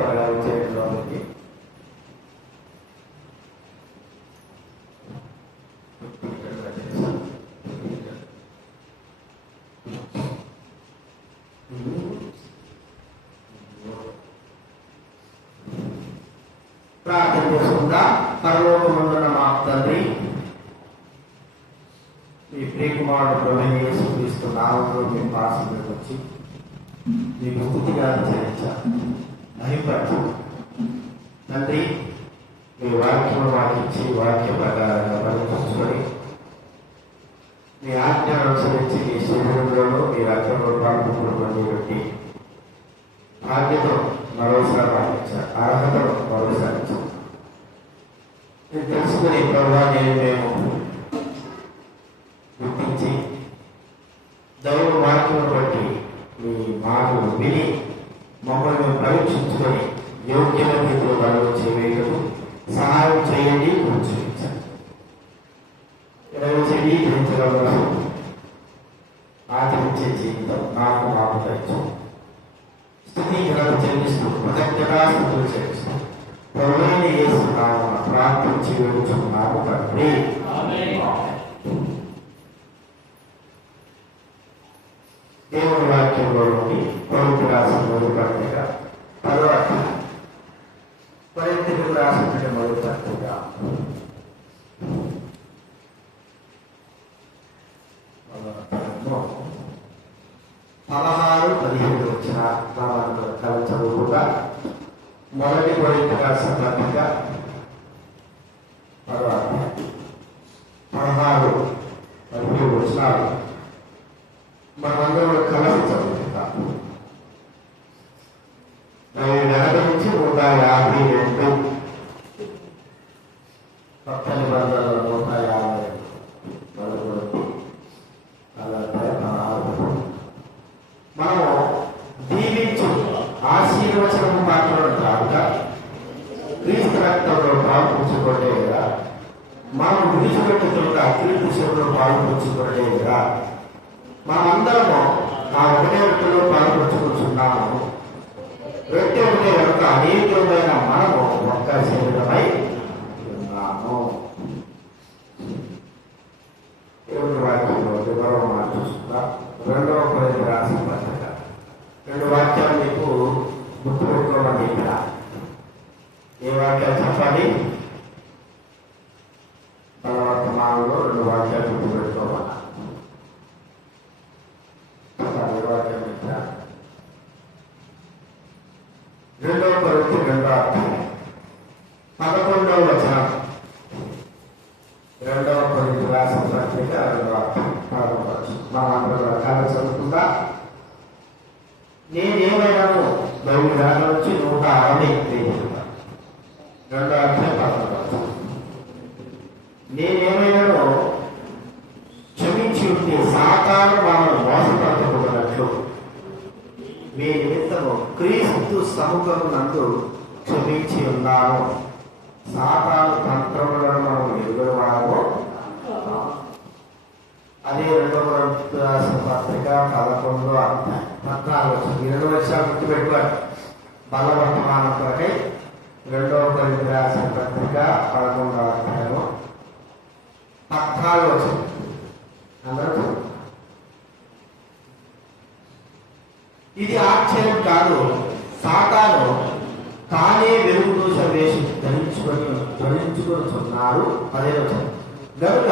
త్వరగా చేయడంలోకి ప్రార్థన చేసుకుందా. పరలోకమందున్న మా తండ్రి, మీ ప్రియకుమారుడు ప్రభువైన యేసుక్రీస్తు నామములో మీ పాసంలోకి వచ్చి మీకు స్తుతిగా చెల్లించాలి, మహిమపరచాలి. తండ్రి, మీ వాక్యం వాకించి వాక్య ప్రకారంగా పరిపరుచుకొని మీ ఆజ్ఞను అనుసరించి మీ శరీరంలోనూ మీ రక్తంలో పాల్గొనబడి బట్టి బాధ్యతను మరోసారి పాటించారు, అర్హతను మరోసారి ఇచ్చారు. నేను తెలుసుకుని ప్రభావ మేము గుర్తించి దైవ వాక్యం బట్టి మీ మాటలు విని మమ్మల్ని పరీక్షించుకొని యోగ్యమైన రీతిలో వాళ్ళు చేయవేయటకు సహాయం చేయండి, ప్రోత్సహించండి. చేయండి, గ్రహించగలరు ఆచరించే జీవితం నాకు మాకు తెచ్చు స్థితి గణన చెల్లిస్తూ కృతజ్ఞతాస్తుతులు చెల్లిస్తూ ప్రభువైన యేసు నామమున ప్రార్థించి వేడుచున్నాము తండ్రి. దేవుని వాక్యంలో నుండి పౌరులకు రాసిన మొదటి పత్రిక తర్వాత కొరింథీయులకు రాసిన మొదటి పత్రిక 16-17 వచ్చిన కథ చదువుగా మొదటి కొరింథీయులకు రాసిన పత్రిక తర్వాత 16-17 వచ్చినారు. మనందరూ కలిసి చదువుకుంటాం. 150 152 కొత్త నిబంధనలు 152 మనము దీవించు ఆశీర్వచనము మాత్రం కాదుగా క్రీస్తు రక్తంలో పాల్పంచుకోండి కదా, మనం విడిచిపెట్టుకుంటా కీర్తి శివులో పాల్పంచుకోండి కదా, మనమందరము ఆ ఒకటే వ్యక్తిలో పాల్పంచుకుంటున్నాము. వ్యక్తి ఉంటే కనుక అనేకమైన మనము ఒక్క శరీరమై ఉన్నాము. దేవుని వాక్యంలో వివరం చూస్తున్నా. 2వ కొరింథీయులకు రాసిన పత్రిక 2 వాక్యాలు మీకు గుర్తు పెట్టుకోమని ఇక్కడ. ఏ వాక్యాలు చెప్పాలి? బలవర్తమానంలో 2 వాక్యాలు గుర్తు పెట్టుకోమన్నా. వాక్యం ఇక్కడ 2వ కొరింథీయులకు 2వ అధ్యాయం 11వ వచనం. 2వ కొరింథీయులకు రాసిన పత్రిక 2వ అధ్యాయం 11వ వచనం. మన కథ చదువుకుందా. నేనేమైనాను బయలు దాని నుంచి 160 2వ అధ్యాయం 11వ వచనం. నేనేమైనాను క్షమించి ఉంటే సాతాను మనల్ని మోసపరచకూడనట్లు మీ నిమిత్తము క్రీస్తు సముఖమునందు క్షమించి ఉన్నాను. సాతాను తంత్రములను మనం ఎదుగువాము. అదే 2వ కొరింథీయులకు రాసిన పత్రిక 11వ అధ్యాయం 14 ఈ 2 విషయాలు గుర్తుపెట్టుకోవాలి. బలవర్తమానం కొరకై 2వ కొరింథీయులకు రాసిన పత్రిక 11వ అధ్యాయం 14 అందరూ. ఇది ఆశ్చర్యం కాదు, సాతాను తానే వెలుగు దోష వేషం ధరించుకొనుచున్నాడు. 15 కనుక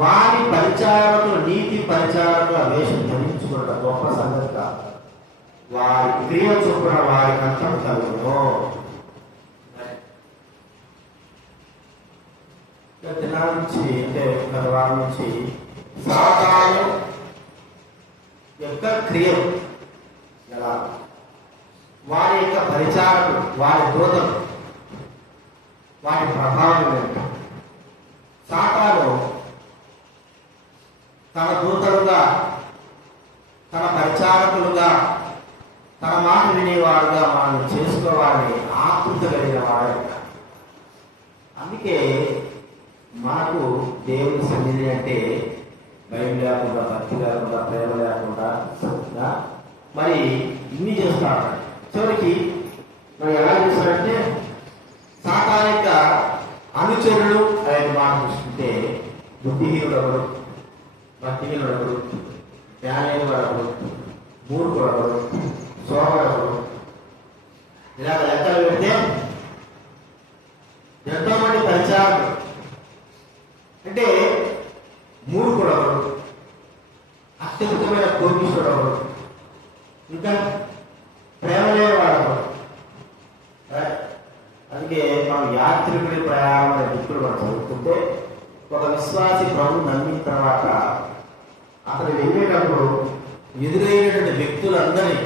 వారి పరిచారకులు నీతి పరిచారకుల వేషం ధరించుకున్న గొప్ప సంగతి కాదు, వారి క్రియ చొప్పున వారి కంఠం కలుగును. దినాల నుంచి అంటే వారి నుంచి సాతాను యొక్క క్రియలు ఎలా, వారి యొక్క పరిచారకులు, వారి దూతలు, వారి ప్రభావం ఏంటో. సాతాను తన దూతలుగా, తన పరిచారకులుగా, తన మాట వినేవాడుగా మనం చేసుకోవాలని ఆతృత కలిగిన వాడు. అందుకే మనకు దేవుని సన్నిధి అంటే భయం లేకుండా, భక్తి లేకుండా, ప్రేమ లేకుండా మరి ఇన్ని చేస్తాడు. చివరికి మరి ఎలా చేస్తారంటే సాతానిక అనుచరులు అనే మాట చూసుకుంటే బుద్ధిహీనుడు ఒకడు, భక్తిహీనుడు ఒకడు, జ్ఞానేయుడు ఒకడు, మూర్ఖుడు ఒకడు, సోమరుడు ఒకడు, ఇలాగ లెక్కలు పెడితే ఎంతో మంది పరిచారులు. అంటే మూర్ఖుడు ఒకడు, అత్యధికమైన కోపిష్ఠుడు ఒకడు, ఇంకా ప్రేమ లేనివాడు. అందుకే మనం యాత్రికుడి ప్రయాణం అనే బుక్కులు మనం చదువుకుంటే ఒక విశ్వాసి ప్రభు నమ్మిన తర్వాత అతను వెళ్ళేటప్పుడు ఎదురైనటువంటి వ్యక్తులందరినీ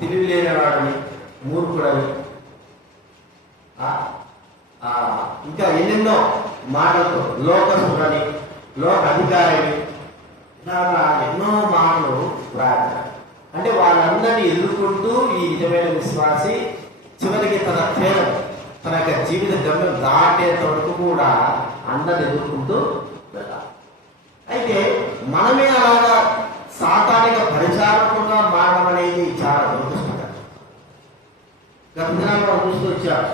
తెలివి లేనివాడని, మూర్ఖుడని, ఇంకా ఎన్నెన్నో మాటలతో లోకసుడని, లోక అధికారిని, ఇలా ఎన్నో మాటలు రాక అంటే వాళ్ళందరినీ ఎదుర్కొంటూ ఈ నిజమైన విశ్వాసి చివరికి తన యొక్క జీవిత గమ్యం దాటేంత వరకు కూడా అందరిని ఎదుర్కొంటూ వెళ్ళాలి. అయితే మనమే అలాగా సాతానిక పరిచారకంగా మారడం అనేది చాలా దురదృష్టకరం. గత దినాలు మనం చూస్తూ వచ్చారు.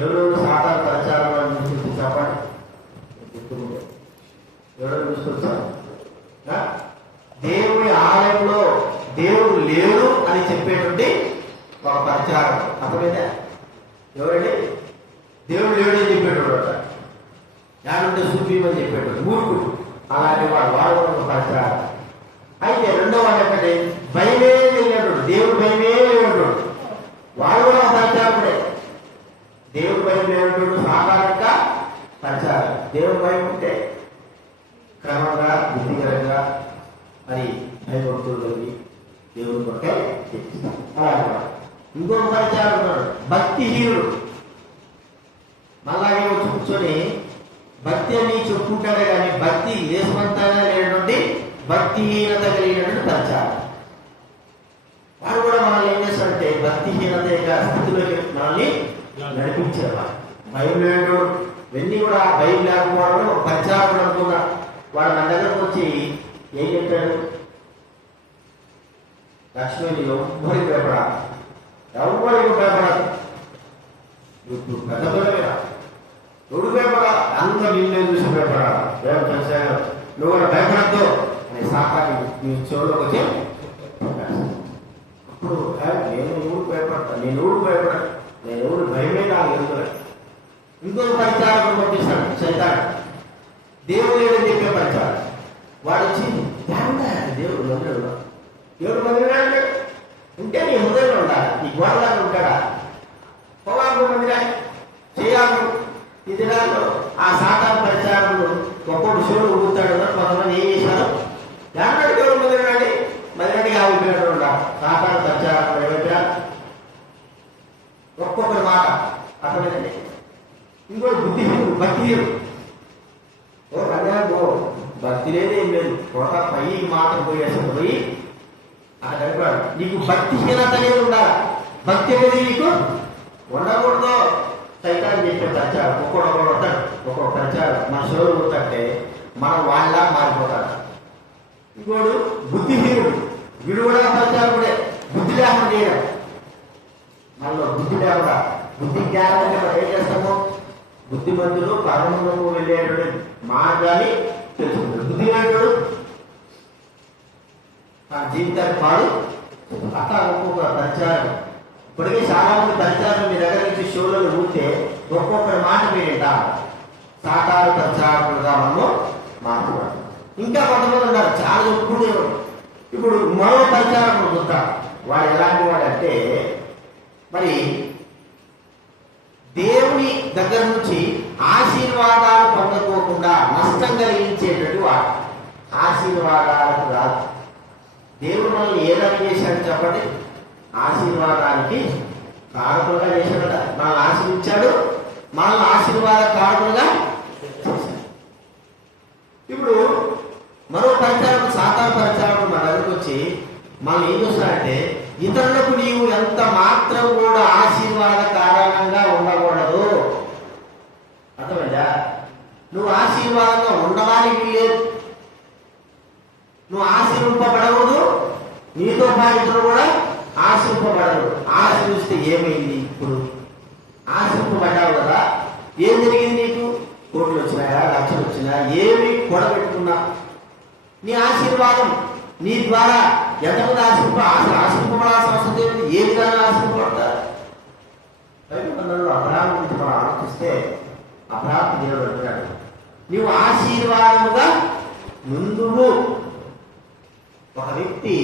ఎవరెవరు సాతాన పరిచారం చూస్తూ చెప్పండి, ఎవరెవరు చూస్తూ వచ్చారు? దేవుడి ఆలయంలో దేవుడు లేడు అని చెప్పేటువంటి ఒక పరిచారం. అర్థమైందా? ఎవరండి? దేవుడు లేడు అని చెప్పేటోడు, యాడుంటే సూపీమని చెప్పేటోడు మూర్ఖుడు. అలాంటి వాడు ఒక పరిచారం. అయితే రెండో వాడు ఎక్కడే భయమే లేనోడు, దేవుడు భయమే లేనోడు, వాడు కూడా ఒక పరిచారకుడే. దేవుడు భయం లేనోడు సాధారణంగా పరిచారం. దేవుడు భయం ఉంటే క్రమంగా బుద్ధికరంగా మరి భయభక్తులు కలిగి దేవుడు కొట్టే అలాగే. ఇంకొక పరిచారం ఉన్నాడు భక్తిహీనుడు. మళ్ళాగే వచ్చి కూర్చొని భక్తి అని చెప్పుకుంటాడే కానీ భక్తి దేశమంతానే లేనటువంటి భక్తిహీనత కలిగినటువంటి పరిచారం. వాడు కూడా మనల్ని ఏం చేస్తాడంటే భక్తిహీనత యొక్క స్థితిలోకి మనల్ని నడిపించేవాడు. భయం లేడు, ఇవన్నీ కూడా భయం లేకపోవడం పరిచారం అనుకున్నా. వాడు మన దగ్గరకు వచ్చి ఏం చెప్పాడు? లక్ష్మణి ఎవ్వరికి భయపడాలి, ఎవరికి భయపడాలి. ఇప్పుడు పెద్ద పిల్లమేనా, ఎవడు భయపడాలి? అంత నిన్నే చూసి భయపడాలి. ఏం చేశాను నువ్వు కూడా భయపడద్దు అని సాకాన్ని నీ చెవులోకి వచ్చి అప్పుడు నేను ఊరు భయపడతాను, నేను ఊరు భయపడాను, నేను ఊరు భయమే కాదు ఎందుకు. ఇంకొక పరిచారం పంపిస్తాడు సైతాన్, దేవుడు లేడని చెప్పే పరిచారం. వాడు వచ్చి దేవుడు మందిరంలో, దేవుడు మందిరాన్ని ఉంటే నీ హృదయంలో ఉండాలి, నీ గోడలాగా ఉంటాడా? పొలాలు మందిరాన్ని చేయాలి. ఈ దినాల్లో ఆ సాతాను పరిచారంలో ఒక్కొక్క శివుడు ఊగుతాడు. కొంతమంది ఏం చేశారు? ఏమన్నాడు? దేవుడు మందిరాన్ని మందిరానికి ఆగిపోయినట్టు ఉండాలి. సాతాను పరిచారం ఏమైనా ఒక్కొక్కరి మాట అర్థమైందండి. ఇంకోటి బుద్ధిహీనుడు, భక్తిహీనుడు. ఓ కళ్యాణ్ భక్తి లేదు ఏం లేదు, ఒక పై మాట పోయేసి పోయి అక్కడ గడిపాడు. నీకు భక్తిహీనత అనేది ఉండాలి, భక్తి అనేది నీకు ఉండకూడదు. సైతాన్ని చెప్పే ప్రచారం ఒక్కొక్కడు వస్తాడు, ఒక్కొక్క ప్రచారం మన షోలు పోతుంటే మనం వాళ్ళ మారిపోతాడు. ఇంకోడు బుద్ధిహీనుడు, వీడు కూడా ప్రచారకుడే, బుద్ధి లేకుండా చేయడం. మనలో బుద్ధి లేకుండా, బుద్ధి జ్ఞానం అంటే మనం ఏం చేస్తాము? బుద్ధిమంతులు పరమకు వెళ్ళేటువంటి మార్గాన్ని తెలుసుకుంటాడు. బుద్ధి లేనివాడు తన జీవితాన్ని పాడు. అట్లా ఒక్కొక్క పరిచారం. ఇప్పటికే చాలా మంది పరిచారం మీ దగ్గర నుంచి షోలలో ఊరితే ఒక్కొక్కరి మాట మీరు వింటారు. సాకార పరిచారకులుగా మనము మాట్లాడాలి. ఇంకా కొంతమంది ఉన్నారు చాలా చెప్పుకుంటే. ఇప్పుడు మరో పరిచారం చూస్తాం. వాడు ఎలాంటి వాడు అంటే మరి దేవుని దగ్గర నుంచి ఆశీర్వాదాలు పొందకోకుండా నష్టం కలిగించేటట్టు వాడు. ఆశీర్వాదాలకు రాదు. దేవుడు మనల్ని ఏదైనా చేశాడు చెప్పండి? ఆశీర్వాదానికి కారకులుగా చేశాడట. మనల్ని ఆశీర్వించాడు, మనల్ని ఆశీర్వాద కారకులుగా చేశాడు. ఇప్పుడు మరో పరిచారం, సాతాన పరిచారం మన దగ్గరకు వచ్చి మనల్ని ఏం చూస్తాడంటే ఇతరులకు నీవు ఎంత మాత్రం కూడా ఆశీర్వాద కారణంగా ఉండకూడదు. అర్థమైందా? నువ్వు ఆశీర్వాదంగా ఉండడానికి లేదు, నువ్వు ఆశీర్వింపబడకూడదు, నీతో పాటు కూడా ఆశీర్వింపబడదు. ఆశీర్వదిస్తే ఏమైంది? ఇప్పుడు ఆశీర్వపడ్డావు కదా, ఏం జరిగింది? నీకు కోట్లు వచ్చినాయా, లక్షలు వచ్చినా, ఏమి కూడబెట్టుకున్నా నీ ఆశీర్వాదం నీ ద్వారా ఎంతమంది ఆశీర్వపడాల్సిన అవసరం లేదు. ఏ విధంగా ఆశీర్వపడతారు? అబ్రహాము గురించి మనం ఆలోచిస్తే అబ్రహాము దేవుడు అంటున్నాడు, నీవు ఆశీర్వాదముగా ముందువు. ఒక వ్యక్తి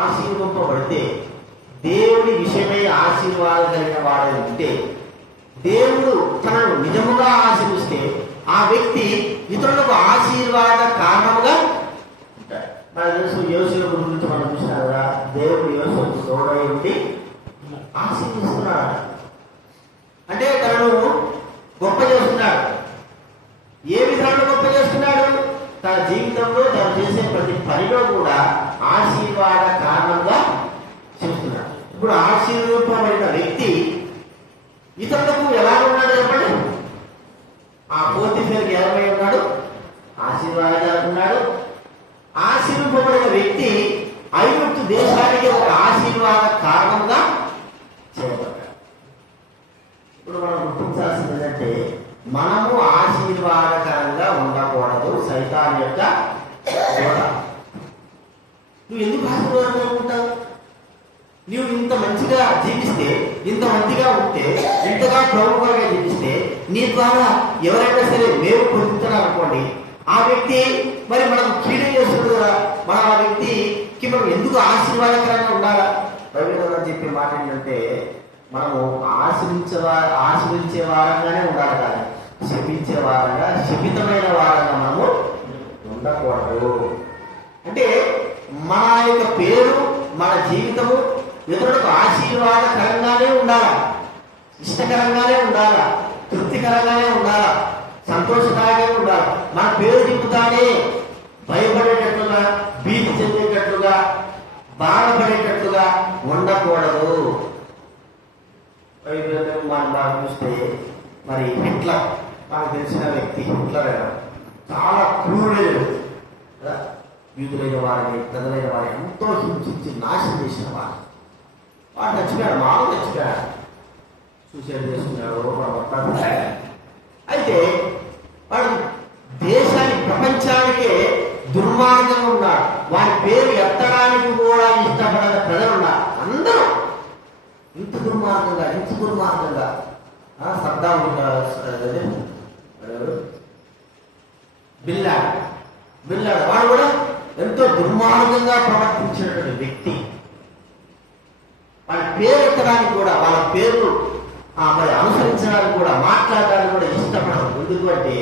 ఆశీర్వపడితే, దేవుడి విషయమై ఆశీర్వాదం కలిగిన వాడు ఉంటే, దేవుడు తనను నిజముగా ఆశీర్వదిస్తే ఆ వ్యక్తి ఇతరులకు ఆశీర్వాద కారణముగా ఉంటాడు. మన తెలుసు యోసేపు గురించి మనం చూసినా కదా, దేవుడు యోసేపు తోడై ఉండి ఆశీర్వదిస్తున్నాడు. అంటే తనను గొప్ప చేస్తున్నాడు. ఏ విధానంలో గొప్ప చేస్తున్నాడు? తన జీవితంలో తను చేసే ప్రతి పనిలో కూడా ఆశీర్వాద కారణంగా చేస్తున్నాడు. ఇప్పుడు ఆశీర్వదింపబడిన వ్యక్తి ఇతరులకు ఎలా ఉన్నాడు చెప్పండి? ఆ పోతీఫేరుకి ఏమై ఉన్నాడు? ఆశీర్వాదాలు ఉన్నాడు. ఆశీర్వదింపబడిన వ్యక్తి ఐగుప్తు దేశానికి ఒక ఆశీర్వాద కారణంగా చేయబడ్డాడు. ఇప్పుడు మనం గుర్తించాల్సింది ఏంటంటే, మనము ఆశీర్వాదకరంగా ఉండకూడదు. సైతాన్ యొక్క బోధ. నువ్వు ఎందుకు ఆశీర్వాదం అనుకుంటావు? నువ్వు ఇంత మంచిగా జీవిస్తే, ఇంత మంచిగా ఉంటే, ఇంతగా ప్రముఖంగా జీవిస్తే, నీ ద్వారా ఎవరైనా సరే మేలు పొందుతున్నారు అనుకోండి, ఆ వ్యక్తి మరి మనం కీడు చేస్తుంది కదా. మన ఆ వ్యక్తికి మనం ఎందుకు ఆశీర్వాదకరంగా ఉండాలా? రవీంద్ర చెప్పే మాట ఏంటంటే, మనము ఆశీర్వించే వారంగానే ఉండాలి, కానీ శపించే వారంగా, శపితమైన వారంగా మనము ఉండకూడదు. అంటే మన యొక్క పేరు, మన జీవితము ఇతరులకు ఆశీర్వాదకరంగానే ఉండాలా, ఇష్టకరంగానే ఉండాలా, తృప్తికరంగానే ఉండాలా, సంతోషకరంగానే ఉండాలి. మన పేరు చెబుతానే భయపడేటట్లుగా, భీతి చెందేటట్లుగా, బాధపడేటట్లుగా ఉండకూడదు. మనం బాగా చూస్తే మరి హిట్లర్, మనకు తెలిసిన వ్యక్తి హిట్లర్ అయినా చాలా క్రూరుడైన కదా. యూదులైన వారిని, ప్రజలైన వారిని ఎంతో హింసించి నాశనం చేసిన వారు. వాడు చచ్చిపోయాడు, మామూలు చచ్చిపోయాడు, సూసైడ్ చేసుకున్నాడు. అయితే వాడు దేశానికి, ప్రపంచానికే దుర్మార్గంగా ఉన్నాడు. వారి పేరు ఎత్తడానికి కూడా ఇష్టపడని ప్రజలు ఉన్నారు. అందరూ ఇంత దుర్మార్గంగా, ఇంత దుర్మార్గంగా సద్దాం బిల్లాడు వాడు కూడా ఎంతో దుర్మార్గంగా ప్రవర్తించినటువంటి వ్యక్తి. వాళ్ళ పేరు ఎత్తడానికి కూడా, వాళ్ళ పేర్లు మరి అనుసరించడానికి కూడా, మాట్లాడడానికి కూడా ఇష్టపడరు. ఎందుకంటే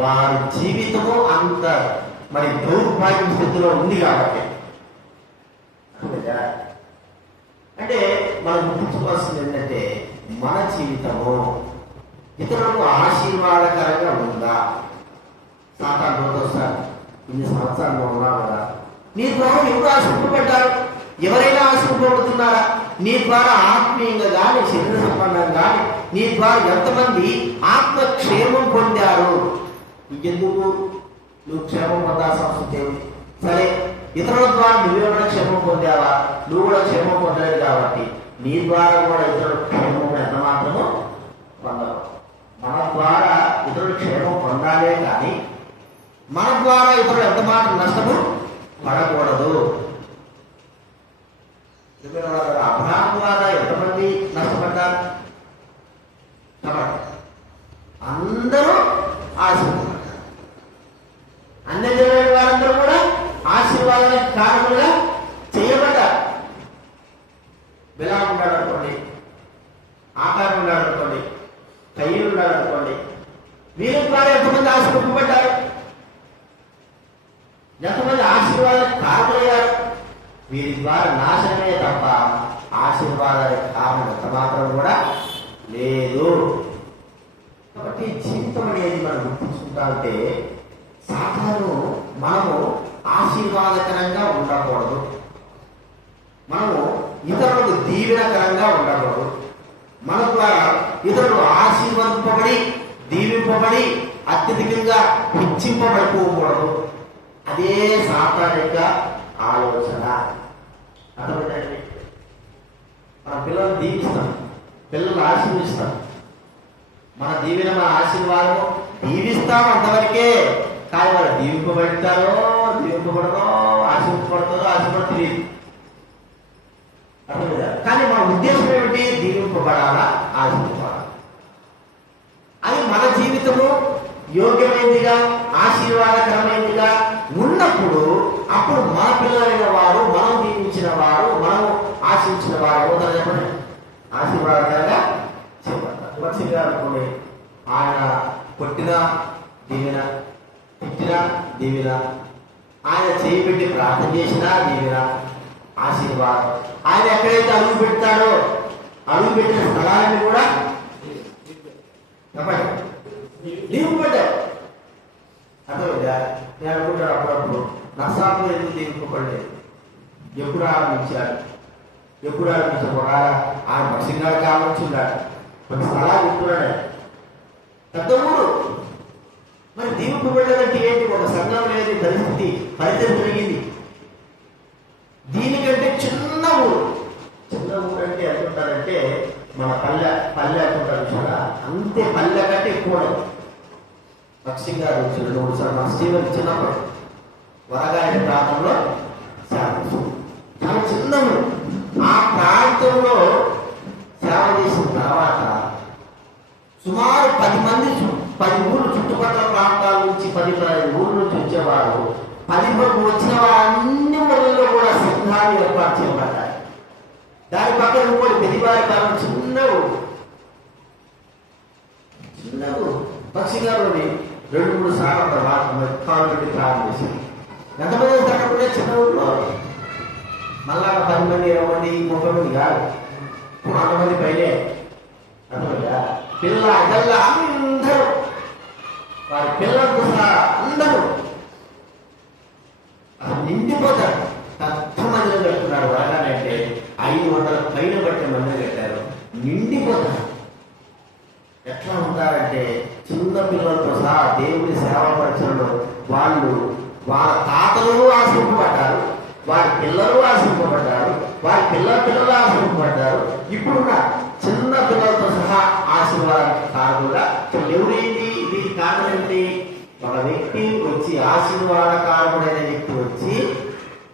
వారి జీవితము అంత మరి దౌర్భాగ్య స్థితిలో ఉంది కాబట్టి. అంటే మనం గుర్తుంచుకోవాల్సింది ఏంటంటే, మన జీవితము ఇతరులకు ఆశీర్వాదకరంగా ఉందా? సాతాను దూతొస్తాడు, ఇన్ని సంవత్సరాలు ఉన్నావు కదా, నీ ద్వారా ఎవరు ఆశీర్వపడ్డారు? ఎవరైనా ఆశీర్వపడుతున్నారా? నీ ద్వారా ఆత్మీయంగా కానీ, శరీర సంబంధంగా కానీ, నీ ద్వారా ఎంతమంది ఆత్మక్షేమం పొందారు? ఇంకెందుకు నువ్వు క్షేమం పొందాల్సిన అవసరం ఏమి? సరే, ఇతరుల ద్వారా నువ్వేమైనా క్షేమం పొందావా? నువ్వు కూడా క్షేమం పొందలేదు కాబట్టి నీ ద్వారా కూడా ఇతరుల క్షేమం ఎంత మాత్రము పొందవు. మన ద్వారా ఇతరుల క్షేమం పొందాలే కానీ మన ద్వారా ఇతరులు ఎంత మాత్రం నష్టము పడకూడదు. అబ్రహాము ద్వారా ఎంతమంది నష్టపడ్డారు? కాబట్టి అందరూ ఆశీర్వదించారు. అన్ని జనులైన వారందరూ కూడా ఆశీర్వాదానికి కారణంగా చేయబడ్డారు. బిలాము ఉన్నాడు అనుకోండి, ఆకారం ఉన్నాడు అనుకోండి, కయ్యూరు ఉన్నాడు అనుకోండి, వీరి ద్వారా ఎంతమంది ఆశీర్వదింపబడ్డారు? ఎంతమంది ఆశీర్వాదానికి కారణమయ్యారు? వీరి ద్వారా నాశనమే తప్ప ఆశీర్వాదానికి కారణం ఎంత మాత్రం కూడా లేదు. కాబట్టి జీవితం అనేది మనం గుర్తించుకుంటా ఉంటే, సాధారణ మనము ఆశీర్వాదకరంగా ఉండకూడదు, మనము ఇతరులకు దీవెనకరంగా ఉండకూడదు, మన ద్వారా ఇతరులు ఆశీర్వదింపబడి, దీవింపబడి, అత్యధికంగా హెచ్చింపబడిపోకూడదు. అదే సాతాను యొక్క ఆలోచన. అర్థమైందండి? మన పిల్లల్ని దీవిస్తాం, పిల్లల్ని ఆశీర్వదిస్తాం. మన దీవెన మన ఆశీర్వాదం దీవిస్తాం అంతవరకే. కానీ వాళ్ళు దీవింపబడతారో దీవింపబడదో ఆశీర్వపడతారో తెలియదు. అర్థం కదా? కానీ మన ఉద్దేశం ఏమిటి? దీవింపబడాలా, ఆశీర్వపడాలి. అది మన జీవితము యోగ్యమైనదిగా ఆశీర్వాదకరమైనదిగా ఉన్నప్పుడు అప్పుడు మన పిల్లలైన వారు, మనం దీవించిన వారు, మనం ఆశించిన వారు అవుతారు. చెప్పండి, ఆశీర్వాదకరంగా చెప్పండి. వర్షంగా అనుకోండి, ఆయన కొట్టినా దీవెన, తిట్టినా దీవెన, ఆయన చేయి పెట్టి ప్రార్థన చేసినా దీవెన, ఆశీర్వాదం. ఆయన ఎక్కడైతే అడుగు పెడతాడో అడుగు పెట్టిన స్థలాన్ని కూడా చెప్పండి దీవింపబడ్డాడు. అర్థమైందా? నేను అనుకుంటాను అప్పుడప్పుడు నర్సాపురం ఎందుకు దీవింపబడలేదు, ఎప్పుడు ఆరంభించాడు, ఎప్పుడు ఆరంభించకుండా ఆయన పక్షిగాడు కావచ్చు ఉన్నాడు, కొన్ని స్థలాలు చెప్తున్నాడు. పెద్ద ఊరు, మరి దీవింపబడ్డదంటే ఏంటి? ఒక సంఘం లేని పరిస్థితి జరిగింది. దీనికంటే చిన్న ఊరు అంటే అనుకుంటారంటే మన పల్లె అనుకుంటారు చూసారా, అంతే. పల్లె కంటే ఎక్కువ పక్షి గారు వచ్చాడు 3 సార్లు. మన స్టీవెన్ చిన్నప్పుడు వరగాడి ప్రాంతంలో చాలా చిన్న ఊరు. ఆ ప్రాంతంలో సేవ చేసిన తర్వాత సుమారు 10 ఊళ్ళు, చుట్టుపక్కల ప్రాంతాల నుంచి 10 ఊళ్ళ నుంచి వచ్చేవారు. 10 వచ్చిన వారన్ని ఊళ్ళలో కూడా సంఘాలు ఏర్పాటు చేయబడ్డాయి. దాని పక్కన ఇంకోటి పెద్దవారి కాలం చిన్న ఊరు పక్షి గారు 2-3 సార్లు కాలు పెట్టి ప్రారంభం చేసింది. ఎంతమంది తగ్గకుండా చిన్న ఊళ్ళో మళ్ళా 10 మంది 20 మంది 30 మంది కాదు, 100 మంది పైనే. అర్థమైందా? పిల్ల అదల్లా అందరూ, వారి పిల్లలతో సహా అందరూ నిండిపోతారు. పెద్ద మందిలో కట్టున్నారు. వరగానంటే 500 పైన బట్టి మంది కట్టారు, నిండిపోతారు. ఎట్లా ఉంటారంటే చిన్న పిల్లలతో సహా దేవుని సేవ పరిచయంలో వాళ్ళు, వాళ్ళ తాతలు ఆశ్రయింపబడ్డారు, వారి పిల్లలు ఆశ్రయింపబడ్డారు, వారి పిల్లలు ఆశ్రయింపబడ్డారు. ఇప్పుడున్న చిన్న పిల్లలతో సహా ఆశీర్వాదానికి కారణంగా ఎవరేంటి? దీనికి కారణం ఏంటి? ఒక వ్యక్తి వచ్చి, ఆశీర్వాదకారకుడైన వ్యక్తి వచ్చి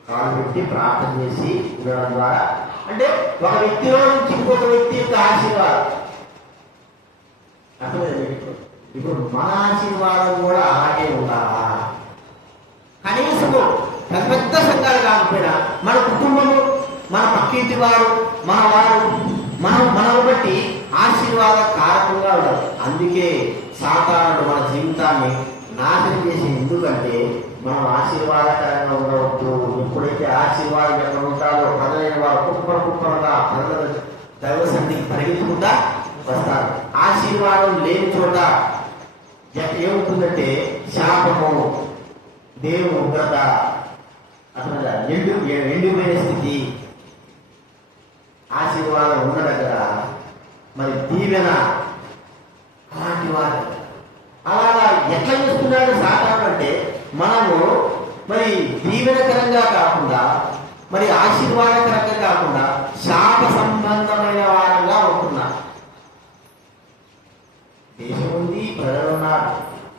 కాలు పెట్టి ప్రార్థన చేసి ఉండడం ద్వారా, అంటే ఒక వ్యక్తిలో నుంచి ఇంకొక వ్యక్తి యొక్క ఆశీర్వాదం. అర్థమైంది? ఇప్పుడు మన ఆశీర్వాదం కూడా అలాగే ఉండాలా? కనీసము పెద్ద సంఘాలు కాకపోయినా మన కుటుంబము, మన పక్కింటి వారు, మనల్ని బట్టి ఆశీర్వాద కారకంగా ఉండాలి. అందుకే సాతానుడు మన జీవితాన్ని నాశనం చేసి, ఎందుకంటే మనం ఆశీర్వాదకరంగా ఉండవద్దు. ఎప్పుడైతే ఆశీర్వాదం ఎక్కడ ఉంటారో ప్రజలైన వారు కుప్పలుగా ప్రజల దైవ సన్నిధికి పరిగెత్తుకుంటా వస్తారు. ఆశీర్వాదం లేని చోట ఏముంటుందంటే శాపము, దేవుని ఉగ్రత, అట్లా ఎండిపోయిన స్థితి. ఆశీర్వాదం ఉన్న దగ్గర మరి దీవెన అలాంటి వారు. అలాగా ఎట్లా చేస్తున్నాడు సాధారణ అంటే, మనము మరి దీవెనకరంగా కాకుండా, మరి ఆశీర్వాదకరంగా కాకుండా శాప సంబంధమైన వారంగా ఉంటున్నారు. దేశం ఉంది, ప్రజలు ఉన్నారు.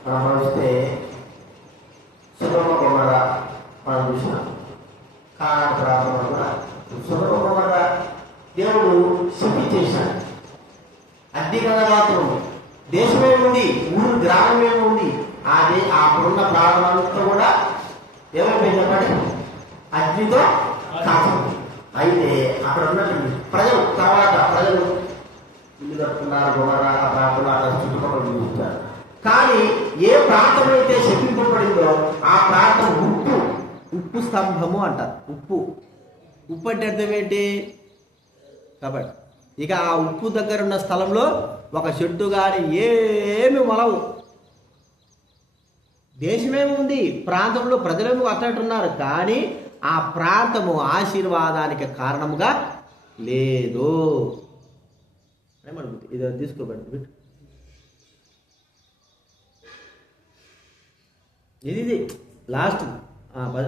మనం చూస్తే సొదొమ గొమొర్రా మనం చూసినాం. కానాను ప్రాంతంలో కూడా సొదొమ గొమొర్రా దేవుడు శపించేశాడు. అగ్నిగంధ మాత్రం దేశమే ఉంది, ఊరు గ్రామమే ఉంది. అప్పుడున్న ప్రాంతం అంతా కూడా ఏమైపోయింది చెప్పండి? అగ్నితో కాల్చింది. అయితే అక్కడ ఉన్నటువంటి ప్రజలు ఇల్లు కట్టుకున్నారు. గొమొర్రా ప్రాంతంలో అట్లా చుట్టుపక్కల చూస్తారు. కానీ ఏ ప్రాంతం అయితే శపింపబడిందో ఆ ప్రాంతం ఉప్పు స్తంభము అంటారు. ఉప్పు అంటే అర్థం ఏంటి? కాబట్టి ఇక ఆ ఉప్పు దగ్గర ఉన్న స్థలంలో ఒక చెట్టు కానీ ఏమి మొలవు. దేశమేముంది, ప్రాంతంలో ప్రజలేమో అట్లంటున్నారు, కానీ ఆ ప్రాంతము ఆశీర్వాదానికి కారణముగా లేదు. ఏమనుకుంది? ఇది తీసుకోబడి ఇది లాస్ట్,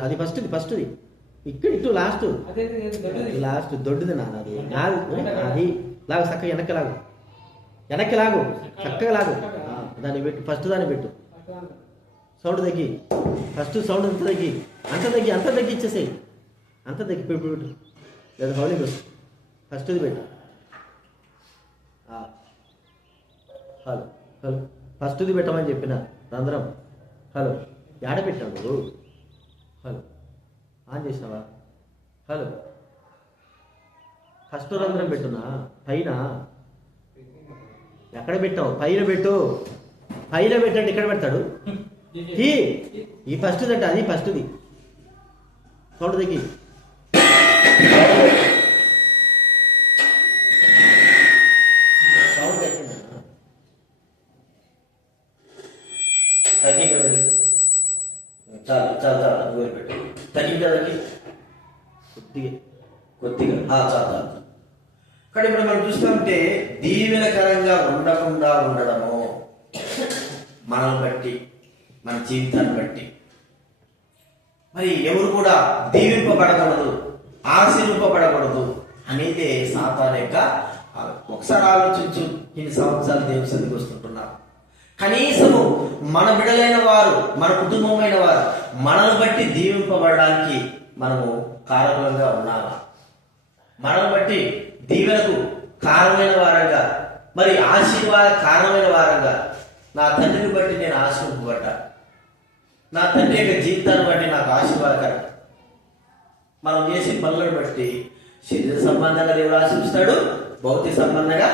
అది ఫస్ట్ది. ఇక్కడ ఇటు లాస్ట్ లాస్ట్ దొడ్డుది నాది నాది అది లాగు చక్కగా వెనక్కి లాగు చక్కగా లాగు దాన్ని పెట్టు, ఫస్ట్ దాన్ని పెట్టు, సౌండ్ తగ్గి, ఫస్ట్ సౌండ్ అంత తగ్గిచ్చేసేయి, అంత తగ్గి పెట్టు లేదా హౌలింగ్ వస్తుంది, ఫస్ట్ది పెట్టు. హలో హలో ఫస్ట్ది పెట్టమని చెప్పిన రంధ్రం. హలో ఏడ పెట్టావు నువ్వు? హలో ఆన్ చేసినావా? హలో ఫస్ట్ రంధ్రం పెట్టునా పైన? ఎక్కడ పెట్టావు? పైన పెట్టు. పైన పెట్టండి, ఇక్కడ పెడతాడు ఈ ఫస్ట్ది అంటే అది ఫస్ట్ది. సౌండ్ తగ్గి తగ్గి చాలు చాలు చాలు పెట్టు. తగ్గించడానికి కొద్దిగా చాలు. కానీ ఇప్పుడు మనం చూస్తుంటే దీవెనకరంగా ఉండకుండా ఉండడము మనల్ని బట్టి, మన జీవితాన్ని బట్టి మరి ఎవరు కూడా దీవింపబడకూడదు, ఆశీర్వింపబడకూడదు అనేది సాతాను యొక్క. ఒకసారి ఆలోచించు, ఇన్ని సంవత్సరాలు దేవుని సన్నిధికి వస్తుంటున్నారు. కనీసము మన బిడ్డలైన వారు, మన కుటుంబమైన వారు మనల్ని బట్టి దీవింపబడడానికి మనము కారణంగా ఉన్నామా? మనల్ని బట్టి దీవెనకు కారణమైన వారంగా, మరి ఆశీర్వాద కారణమైన వారంగా, నా తండ్రిని బట్టి నేను ఆశీర్వపడ్డా, నా తండ్రి యొక్క జీవితాన్ని బట్టి నాకు ఆశీర్వాదకరం. మనం చేసే పనులను బట్టి శరీర సంబంధంగా దేవుడు ఆశీర్వస్తాడు, భౌతిక సంబంధంగా.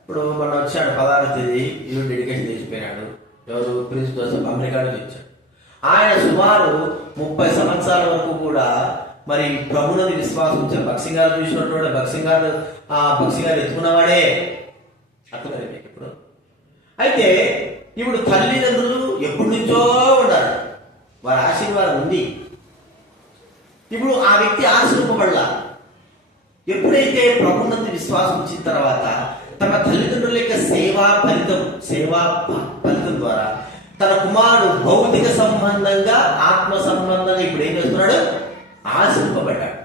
ఇప్పుడు మనం వచ్చాడు 16వ తేదీ ఈవెంట్ డెడికేషన్ చేసిపోయినాడు. ఎవరు? ప్రిన్స్ జోసెఫ్ అమెరికా నుంచి వచ్చాడు. ఆయన సుమారు 30 సంవత్సరాల వరకు కూడా మరి ప్రభువుని విశ్వాసం ఉంచారు. భక్సింగ్ గారు చూసినటువంటి భక్సింగ్ గారు ఎత్తుకున్నవాడే అర్థమైంది ఇప్పుడు. అయితే ఇప్పుడు తల్లిదండ్రులు ఎప్పటి నుంచో ఉన్నారు, వారి ఆశీర్వాదం ఉంది. ఇప్పుడు ఆ వ్యక్తి ఆశీర్వపడలా. ఎప్పుడైతే ప్రభువునందు విశ్వాసం ఉంచిన తర్వాత తన తల్లిదండ్రుల యొక్క సేవా ఫలితం ద్వారా తన కుమారుడు భౌతిక సంబంధంగా, ఆత్మ సంబంధంగా ఇప్పుడు ఏం చేస్తున్నాడు? ఆశీర్వపడ్డాడు.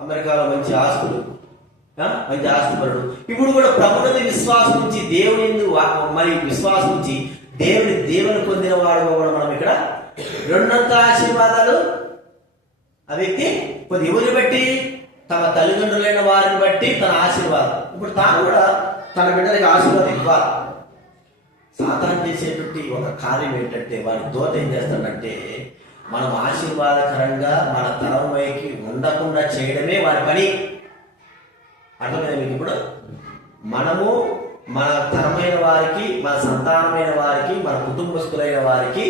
అమెరికాలో మంచి ఆస్తులు, మంచి ఆస్తిపరుడు. ఇప్పుడు కూడా ప్రభువుని విశ్వాసం ఉంచి దేవుని మరి విశ్వాసం ఉంచి దేవుని పొందిన వాడు కూడా మనం ఇక్కడ రెండంత ఆశీర్వాదాలు. ఆ వ్యక్తి కొద్ది ఎవరిని బట్టి? తమ తల్లిదండ్రులైన వారిని బట్టి తన ఆశీర్వాదం. ఇప్పుడు తాను కూడా తన బిడ్డలకి ఆశీర్వాదం ఇవ్వాలి. సాతాను చేసేటువంటి ఒక కార్యం ఏంటంటే, వారి దోత ఏం చేస్తాడంటే, మనం ఆశీర్వాదకరంగా మన తరం వైకి ఉండకుండా చేయడమే వారి పని. అర్థమైంది మీకు? ఇప్పుడు మనము మన తరమైన వారికి, మన సంతానమైన వారికి, మన కుటుంబస్తులైన వారికి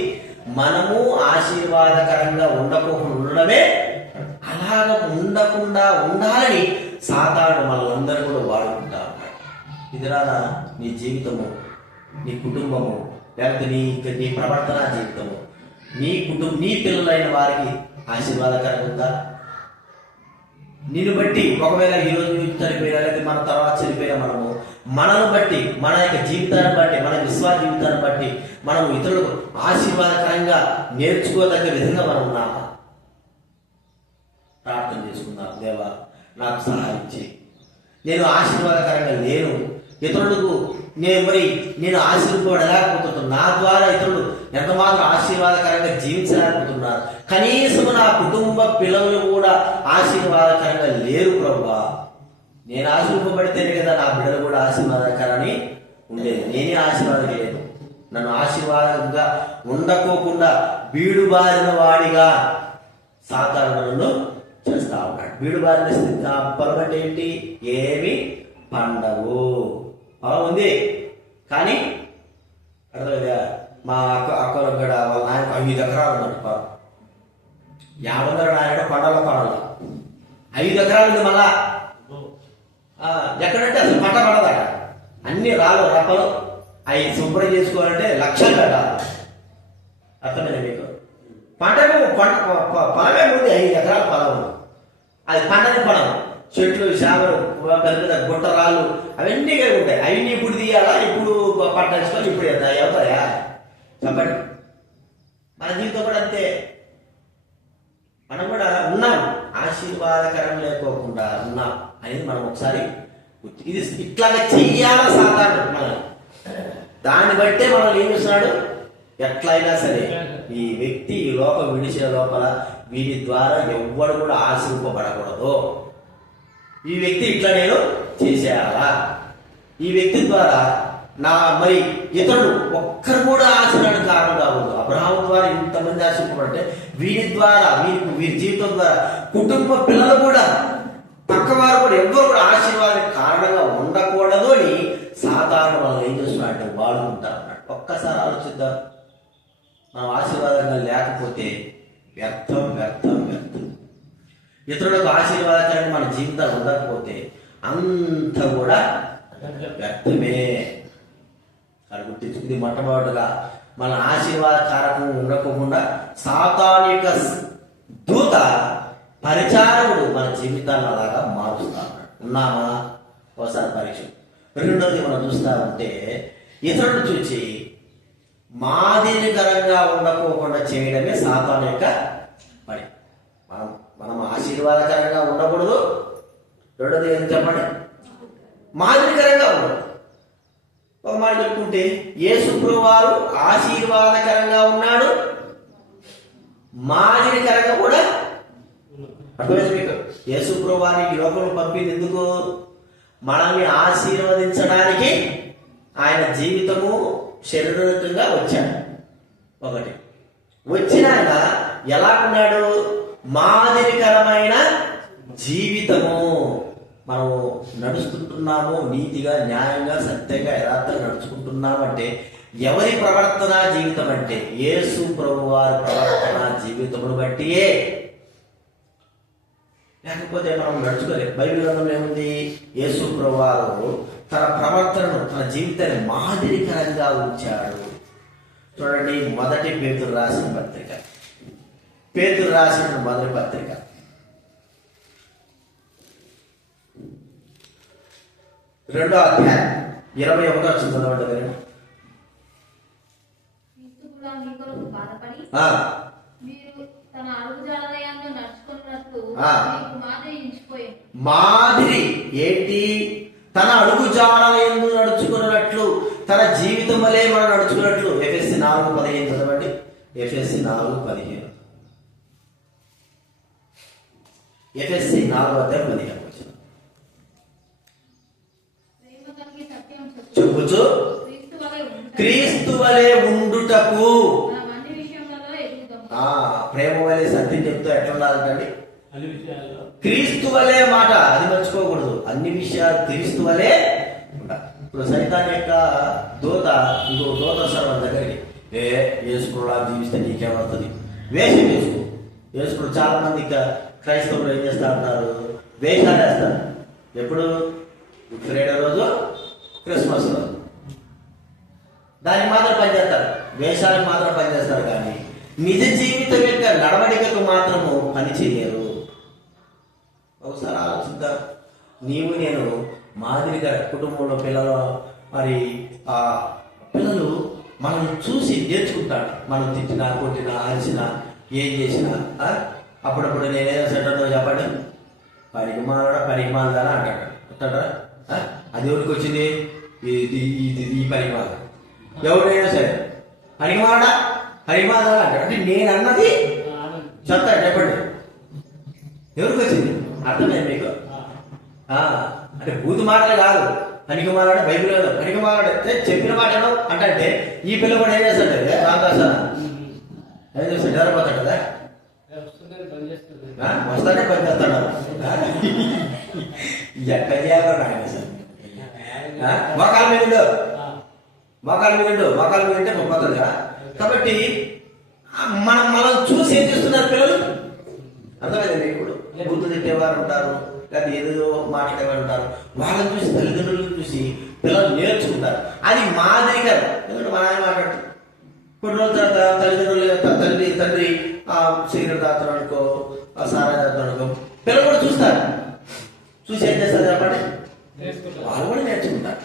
మనము ఆశీర్వాదకరంగా ఉండకుండా ఉండడమే. అలాగ ఉండకుండా ఉండాలని సాతాను మనల్ని కూడా వాడుకుంటా ఉన్నాడు. ఇది రాదా నీ జీవితము, నీ కుటుంబము, లేకపోతే నీ ప్రవర్తన జీవితము, నీ పిల్లలైన వారికి ఆశీర్వాదకరంగా ఉందా? నిన్ను బట్టి ఒకవేళ ఈరోజు నీకు చనిపోయినా, లేదా మన తర్వాత చనిపోయినా మనము మనను బట్టి, మన యొక్క జీవితాన్ని బట్టి, మన విశ్వాస జీవితాన్ని బట్టి మనం ఇతరులకు ఆశీర్వాదకరంగా నేర్చుకోదగ్గ విధంగా మనం ఉన్నామా? ప్రార్థన చేసుకుందాం. దేవా, నాకు సహాయం చేయి. నేను ఆశీర్వాదకరంగా లేను, ఇతరులకు నేను ఆశీర్వపడలేకపోతున్నాను. నా ద్వారా ఇతరులు ఎంత మాత్రం ఆశీర్వాదకరంగా జీవించలేకపోతున్నారు. కనీసం నా కుటుంబ పిల్లలు కూడా ఆశీర్వాదకరంగా లేరు ప్రభువా. నేను ఆశీర్వపడితేనే కదా నా బిడ్డలు కూడా ఆశీర్వాదకరాన్ని ఉండేది. నేనే ఆశీర్వాదం లేదు. నన్ను ఆశీర్వాదంగా ఉండకోకుండా బీడుబారిన వాడిగా సాతాను నన్ను చేస్తా ఉన్నాడు. బీడుబారిన స్థితి పొలం అంటే ఏంటి? ఏమి పండవు. పొలం ఉంది కానీ అర్థమైందా? మా అక్కలు కూడా వాళ్ళ నాయన 5 ఎకరాలు ఉన్నట్టు పొలం. 50 నాయన పండల 5 ఎకరాలు ఉంది. మళ్ళా ఎక్కడంటే అసలు పంట పడదట. అన్ని రాళ్ళు రప్పలు అవి శుభ్రం చేసుకోవాలంటే లక్షలు కట్టాలి. అర్థమైంది మీకు? పొలమే ఉంది, 5 ఎకరాల పొలం. అది పండని పొలం. చెట్లు, చేపలు, పెద్ద పెద్ద గుట్టరాళ్ళు అవన్నీ కలిగి ఉంటాయి. అవన్నీ ఇప్పుడు తీయాలా? ఇప్పుడు పట్టేసుకొని ఇప్పుడు అవుతాయా? చెప్పండి. మన జీవితం కూడా అంతే. మనం కూడా ఉన్నాం, ఆశీర్వాదకరం లేకోకుండా ఉన్నాం అనేది మనం ఒకసారి ఇది ఇట్లాగా చెయ్యాలా సాధారణ మనం దాన్ని బట్టే మనం ఏం చేస్తున్నాడు, ఎట్లయినా సరే ఈ వ్యక్తి ఈ లోకం విడిచిన లోపల వీరి ద్వారా ఎవ్వడు కూడా ఆశీర్వపడకూడదు. ఈ వ్యక్తి ఇట్లా నేను చేసేయాలా, ఈ వ్యక్తి ద్వారా మరి ఇతరులు ఒక్కరు కూడా ఆశీర్వాదం కారణం కావద్దు. అబ్రహాము ద్వారా ఇంతమంది ఆశీర్వపడితే వీరి ద్వారా వీరి జీవితం ద్వారా కుటుంబ పిల్లలు కూడా పక్కవారు కూడా ఎవ్వరు కూడా ఆశీర్వాదం కారణంగా ఉండకూడదు అని సాధారణ వాళ్ళు ఏం చేస్తున్నారంటే వాడుకుంటారు అన్నట్టు. ఒక్కసారి ఆలోచిద్దాం, మనం ఆశీర్వాదంగా లేకపోతే వ్యర్థం వ్యర్థం వ్యర్థం. ఇతరులకు ఆశీర్వాదకరంగా మన జీవితాలు ఉండకపోతే అంత కూడా వ్యర్థమే. అది గుర్తించుకుంది. మొట్టమొదటిగా మన ఆశీర్వాదకారకం ఉండకుండా సాతాను యొక్క దూత పరిచారకుడు మన జీవితాన్ని అలాగా మారుస్తాడు. ఉన్నామా? ఒకసారి పరీక్ష. రెండోది మనం చూస్తా ఉంటే ఇతరులు చూసి మాదిరికరంగా ఉండకోకుండా చేయడమే సాతాను యొక్క పని. మనం ఆశీర్వాదకరంగా ఉండకూడదు. రెండోది ఏం చెప్పండి, మాదిరికరంగా ఉండదు. ఒక మాట చెప్పుకుంటే యేసుప్రభువు వారు ఆశీర్వాదకరంగా ఉన్నాడు, మాదిరికరంగా కూడా. అర్థమైంది మీకు? యేసుప్రభువు వారిని ఈ లోకంలో పంపింది ఎందుకు? మనల్ని ఆశీర్వదించడానికి ఆయన జీవితము శరీరకంగా వచ్చాడు. ఒకటి వచ్చిన ఆయన ఎలా ఉన్నాడు? మాదిరికరమైన జీవితము మనం నడుచుకుంటున్నాము, నీతిగా న్యాయంగా సత్యంగా యథార్థంగా నడుచుకుంటున్నామంటే ఎవరి ప్రవర్తన జీవితం అంటే యేసు ప్రభు వారి ప్రవర్తన జీవితమును బట్టియే. లేకపోతే మనం నడుచుకోలేదు. బైబిల్ గ్రంథంలో ఏముంది? యేసు ప్రభు వారు తన ప్రవర్తనను తన జీవితాన్ని మాదిరికరంగా ఉంచాడు. చూడండి, మొదటి పేతురు రాసిన పత్రిక, పేతురు రాసిన మొదటి పత్రిక 2వ అధ్యాయం 21వ వచనం చదవండి. మాదిరి ఏంటి? తన అడుగు జాడలందు నడుచుకున్నట్లు, తన జీవితం వలె మనం నడుచుకున్నట్లు. ఎఫెసీ 4:15 చదవండి. ఎఫెసీ 4:15. ఎఫెసీ 4:15 చెప్పుచు క్రీస్తు వలె ఉండుటకు. ప్రేమ వలె సత్యం చెప్తూ ఎట్లా ఉండాలండి? క్రీస్తు వలె మాట అది మర్చిపోకూడదు. అన్ని విషయాలు క్రీస్తు వలె ఉండాలి. ఇప్పుడు సైతాన్ యొక్క దూత ఇంకో దూత సార్ మన దగ్గరికి యేసుకులా జీవిస్తే నీకేమవుతుంది? వేషం వేసుకో. యేసుకుడు చాలా మంది క్రైస్తవులు ఏం చేస్తా ఉంటారు? వేషాలు వేస్తారు. ఎప్పుడు? గుడ్ ఫ్రైడే రోజు, క్రిస్మస్ రోజు. దానికి మాత్రం పనిచేస్తారు, వేషాలకు మాత్రం పనిచేస్తారు, కానీ నిజ జీవితం యొక్క నడవడికకు మాత్రము పని చేయలేరు. ఒకసారి ఆలోచిద్దాం. నీవు నేను మాదిరిగా కుటుంబంలో పిల్లలు మరి ఆ పిల్లలు మనం చూసి నేర్చుకుంటాడు. మనం తిట్టినా కొట్టినా అరిసినా ఏం చేసినా అప్పుడప్పుడు నేనేదో సెంటర్లో చెప్పండి పనికి మాలదా అంటాడు. అంటాడా? అది ఎవరికి వచ్చింది? ఈ పనికి మాల. ఎవరైనా సరే పనికి మాలడా అంటాడు. అంటే నేను అన్నది చెప్తాడు. చెప్పండి, ఎవరికి వచ్చింది? అర్థమైంది మీకు? అంటే బూతు మాటలు కాదు. పనికి మాలాడ బైబిల్ పనికి మాలాడితే చెప్పిన మాటను అంటే ఈ పిల్ల కూడా ఏం చేస్తాడు? రామదాసా ఏం చేస్తాడు? నిద్రపోతాడు కదా, వస్తాడే పని చేస్తాడు. ఎక్కడ చేయాలో ఆయన సార్ మోకాల మీద ఉంటే పోతుంది కదా. కాబట్టి మనం చూసి ఏం చేస్తున్నారు పిల్లలు? అర్థమైందండి. ఇప్పుడు బుద్ధి తిట్టేవారు ఉంటారు, లేదా ఏదో మాట్లాడేవారు ఉంటారు. వాళ్ళని చూసి తల్లిదండ్రులను చూసి పిల్లలు నేర్చుకుంటారు. అది మాదిరిగా. ఎందుకంటే మన ఆయన మాట్లాడుతారు. కొన్ని రోజుల తర్వాత తల్లిదండ్రులు తండ్రి సిగరెట్ తాగుతాడు అనుకో, సారా తాగుతాడు అనుకో, పిల్లలు కూడా చూస్తారు. చూసి ఏం చేస్తారు చెప్పండి? వాళ్ళు కూడా నేర్చుకుంటారు.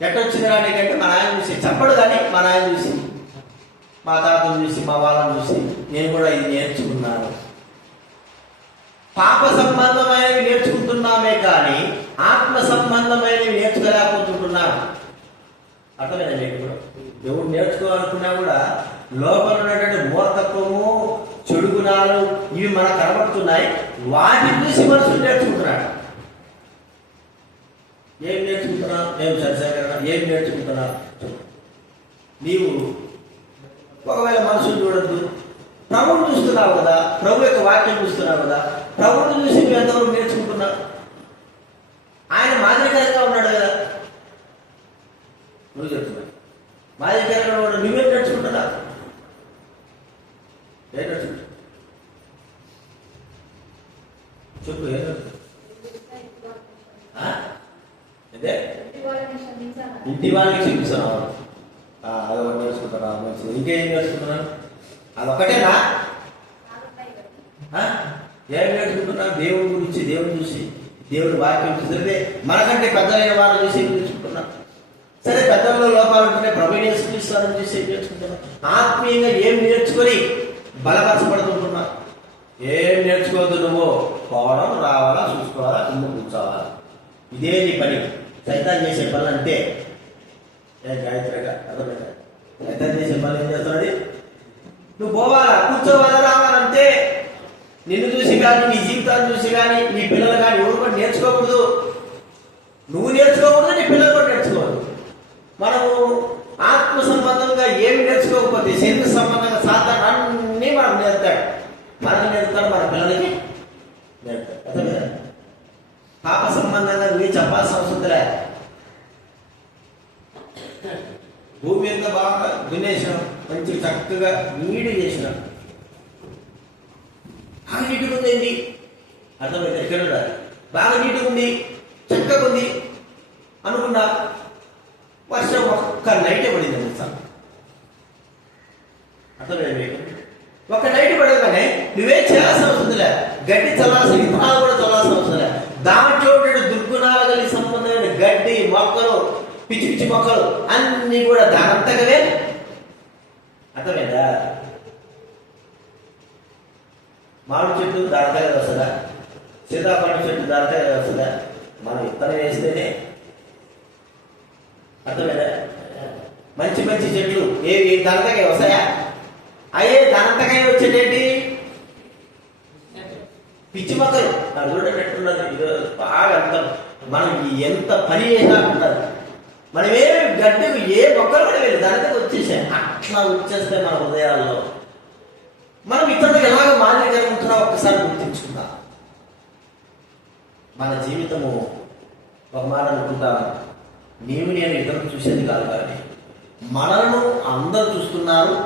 ఎట్టొచ్చింది రానికంటే మా ఆయన చూసి చెప్పడు, కానీ మా ఆయన చూసి, మా తాతను చూసి, మా వాళ్ళని చూసి నేను కూడా ఇది నేర్చుకున్నాను. పాప సంబంధమైనవి నేర్చుకుంటున్నామే కానీ ఆత్మ సంబంధమైనవి నేర్చుకోలేకపోతుంటున్నాం. అర్థమైనా మీకు? ఎవరు నేర్చుకోవాలనుకున్నా కూడా లోపల ఉన్నటువంటి మూర్ఖత్వము, చెడు గుణాలు ఇవి మనకు కనబడుతున్నాయి. వాటిని చూసి మనుషులు నేర్చుకుంటున్నాడు. ఏం నేర్చుకుంటున్నా? మేము సరిసేకరణ ఏం నేర్చుకుంటున్నా? నీవు ఒకవేళ మనుషులు చూడద్దు, ప్రభువును చూస్తున్నావు కదా, ప్రభు యొక్క వాక్యం చూస్తున్నావు కదా, ప్రభువును చూసి మేము ఎంతవరకు నేర్చుకుంటున్నా? ఆయన మాదిరికరంగా ఉన్నాడు కదా. నువ్వు చెప్తున్నా మాదిరికరంగా ఉన్నాడు, నువ్వేం నేర్చుకుంటున్నా? ఏం నేర్చుకుంటా? చెప్పు. ఏం నేర్చుకుంటా? అదే ఇంటి వాళ్ళకి చూపిస్తున్నావు. అదొకటి నేర్చుకుంటున్నా, మంచిది. ఇంకేం నేర్చుకుంటున్నాను? అదొకటేనా? ఏం నేర్చుకుంటున్నా? దేవుడి గురించి, దేవుని చూసి, దేవుడి వాక్యం చూసి, మనకంటే పెద్దలైన వాళ్ళని చూసి ఏం నేర్చుకుంటున్నా? సరే, పెద్దల్లో లోపాలు ఉంటున్నాయి, ప్రభుని నేర్చుకుని చూసి ఏం నేర్చుకుంటున్నా? ఆత్మీయంగా ఏం నేర్చుకొని బలపరచబడుతుంటున్నా? ఏం నేర్చుకోవద్దు. నువ్వు పోవడం, రావాలా, చూసుకోవాలా, కింద కూర్చోవాలా, ఇదే నీ పని. సైతాన్ చేసే పనులు అంతే. గాయత్రిగా అర్థమైనా? సైతాన్ చేసే పనులు ఏం చేస్తున్నాడు? నువ్వు పోవాలా, కూర్చోవాలా, రావాలంతే. నిన్ను చూసి కానీ, నీ జీవితాన్ని చూసి కానీ, నీ పిల్లలు కానీ ఎవరు కూడా నేర్చుకోకూడదు. నువ్వు నేర్చుకోకూడదు, నీ పిల్లలు కూడా నేర్చుకోవద్దు. మనము ఆత్మ సంబంధంగా ఏమి నేర్చుకోకపోతే శరీర సంబంధంగా సాధారణ అన్నీ మనకు నేర్తాడు. మనకు నేర్పుతాడు, మన పిల్లలకి నేర్పుతాడు. అర్థమైనా? పాప సంబంధంగా నువ్వు చెప్పాల్సిన అవసరం లే. భూమి ఎంత బాగా దున్నేసినాం, మంచిగా చక్కగా నీటి చేసినాం. బాగా నీటిగా ఉంది ఏంటి? అర్థమైతే ఎక్కడ బాగా నీటిగా ఉంది, చక్కగా ఉంది అనుకున్నా. వర్షం ఒక్క నైటే పడింది సార్. అర్థమైంది? ఒక్క నైట్ పడగానే నువ్వేం చేయాల్సిన అవసరం లే. గడ్డి చల్లాల్సిన, విత్తనాలు కూడా చల్లాల్సిన అవసరం లే. దాంట్లో దుర్గుణాలు కలిగి సంబంధమైన గడ్డి మొక్కలు, పిచ్చి పిచ్చి మొక్కలు అన్ని కూడా దానంతగానే. అర్థమైందా? మామిడి చెట్టు దాంతగా వస్తుందా? సీతాఫలం చెట్టు దాంతగా వస్తుందా? మనం విత్తనం వేస్తేనే. అర్థమైందా? మంచి మంచి చెట్లు ఏవి దాంతగా వస్తాయా? అయ్యే దాంతగా వచ్చేటేంటి? పిచ్చి మొక్కలు. అది చూడేటట్టున్నది బాగా అంటాం. మనం ఎంత పని చేసినా ఉంటుంది. మనం ఏ గడ్డకు ఏ మొక్కలు కూడా వెళ్ళి దానితో వచ్చేసాయి. అట్లా వచ్చేస్తే మన హృదయాల్లో మనం ఇతరులకు ఎలాగ మాదిరిగా ఉంటున్నా ఒక్కసారి గుర్తించుకుందాం. మన జీవితము ఒక మాట అనుకుంటాను, నీవు నేను ఇతరులు చూసేది కాదు, కానీ మనలను అందరూ చూస్తున్నారు,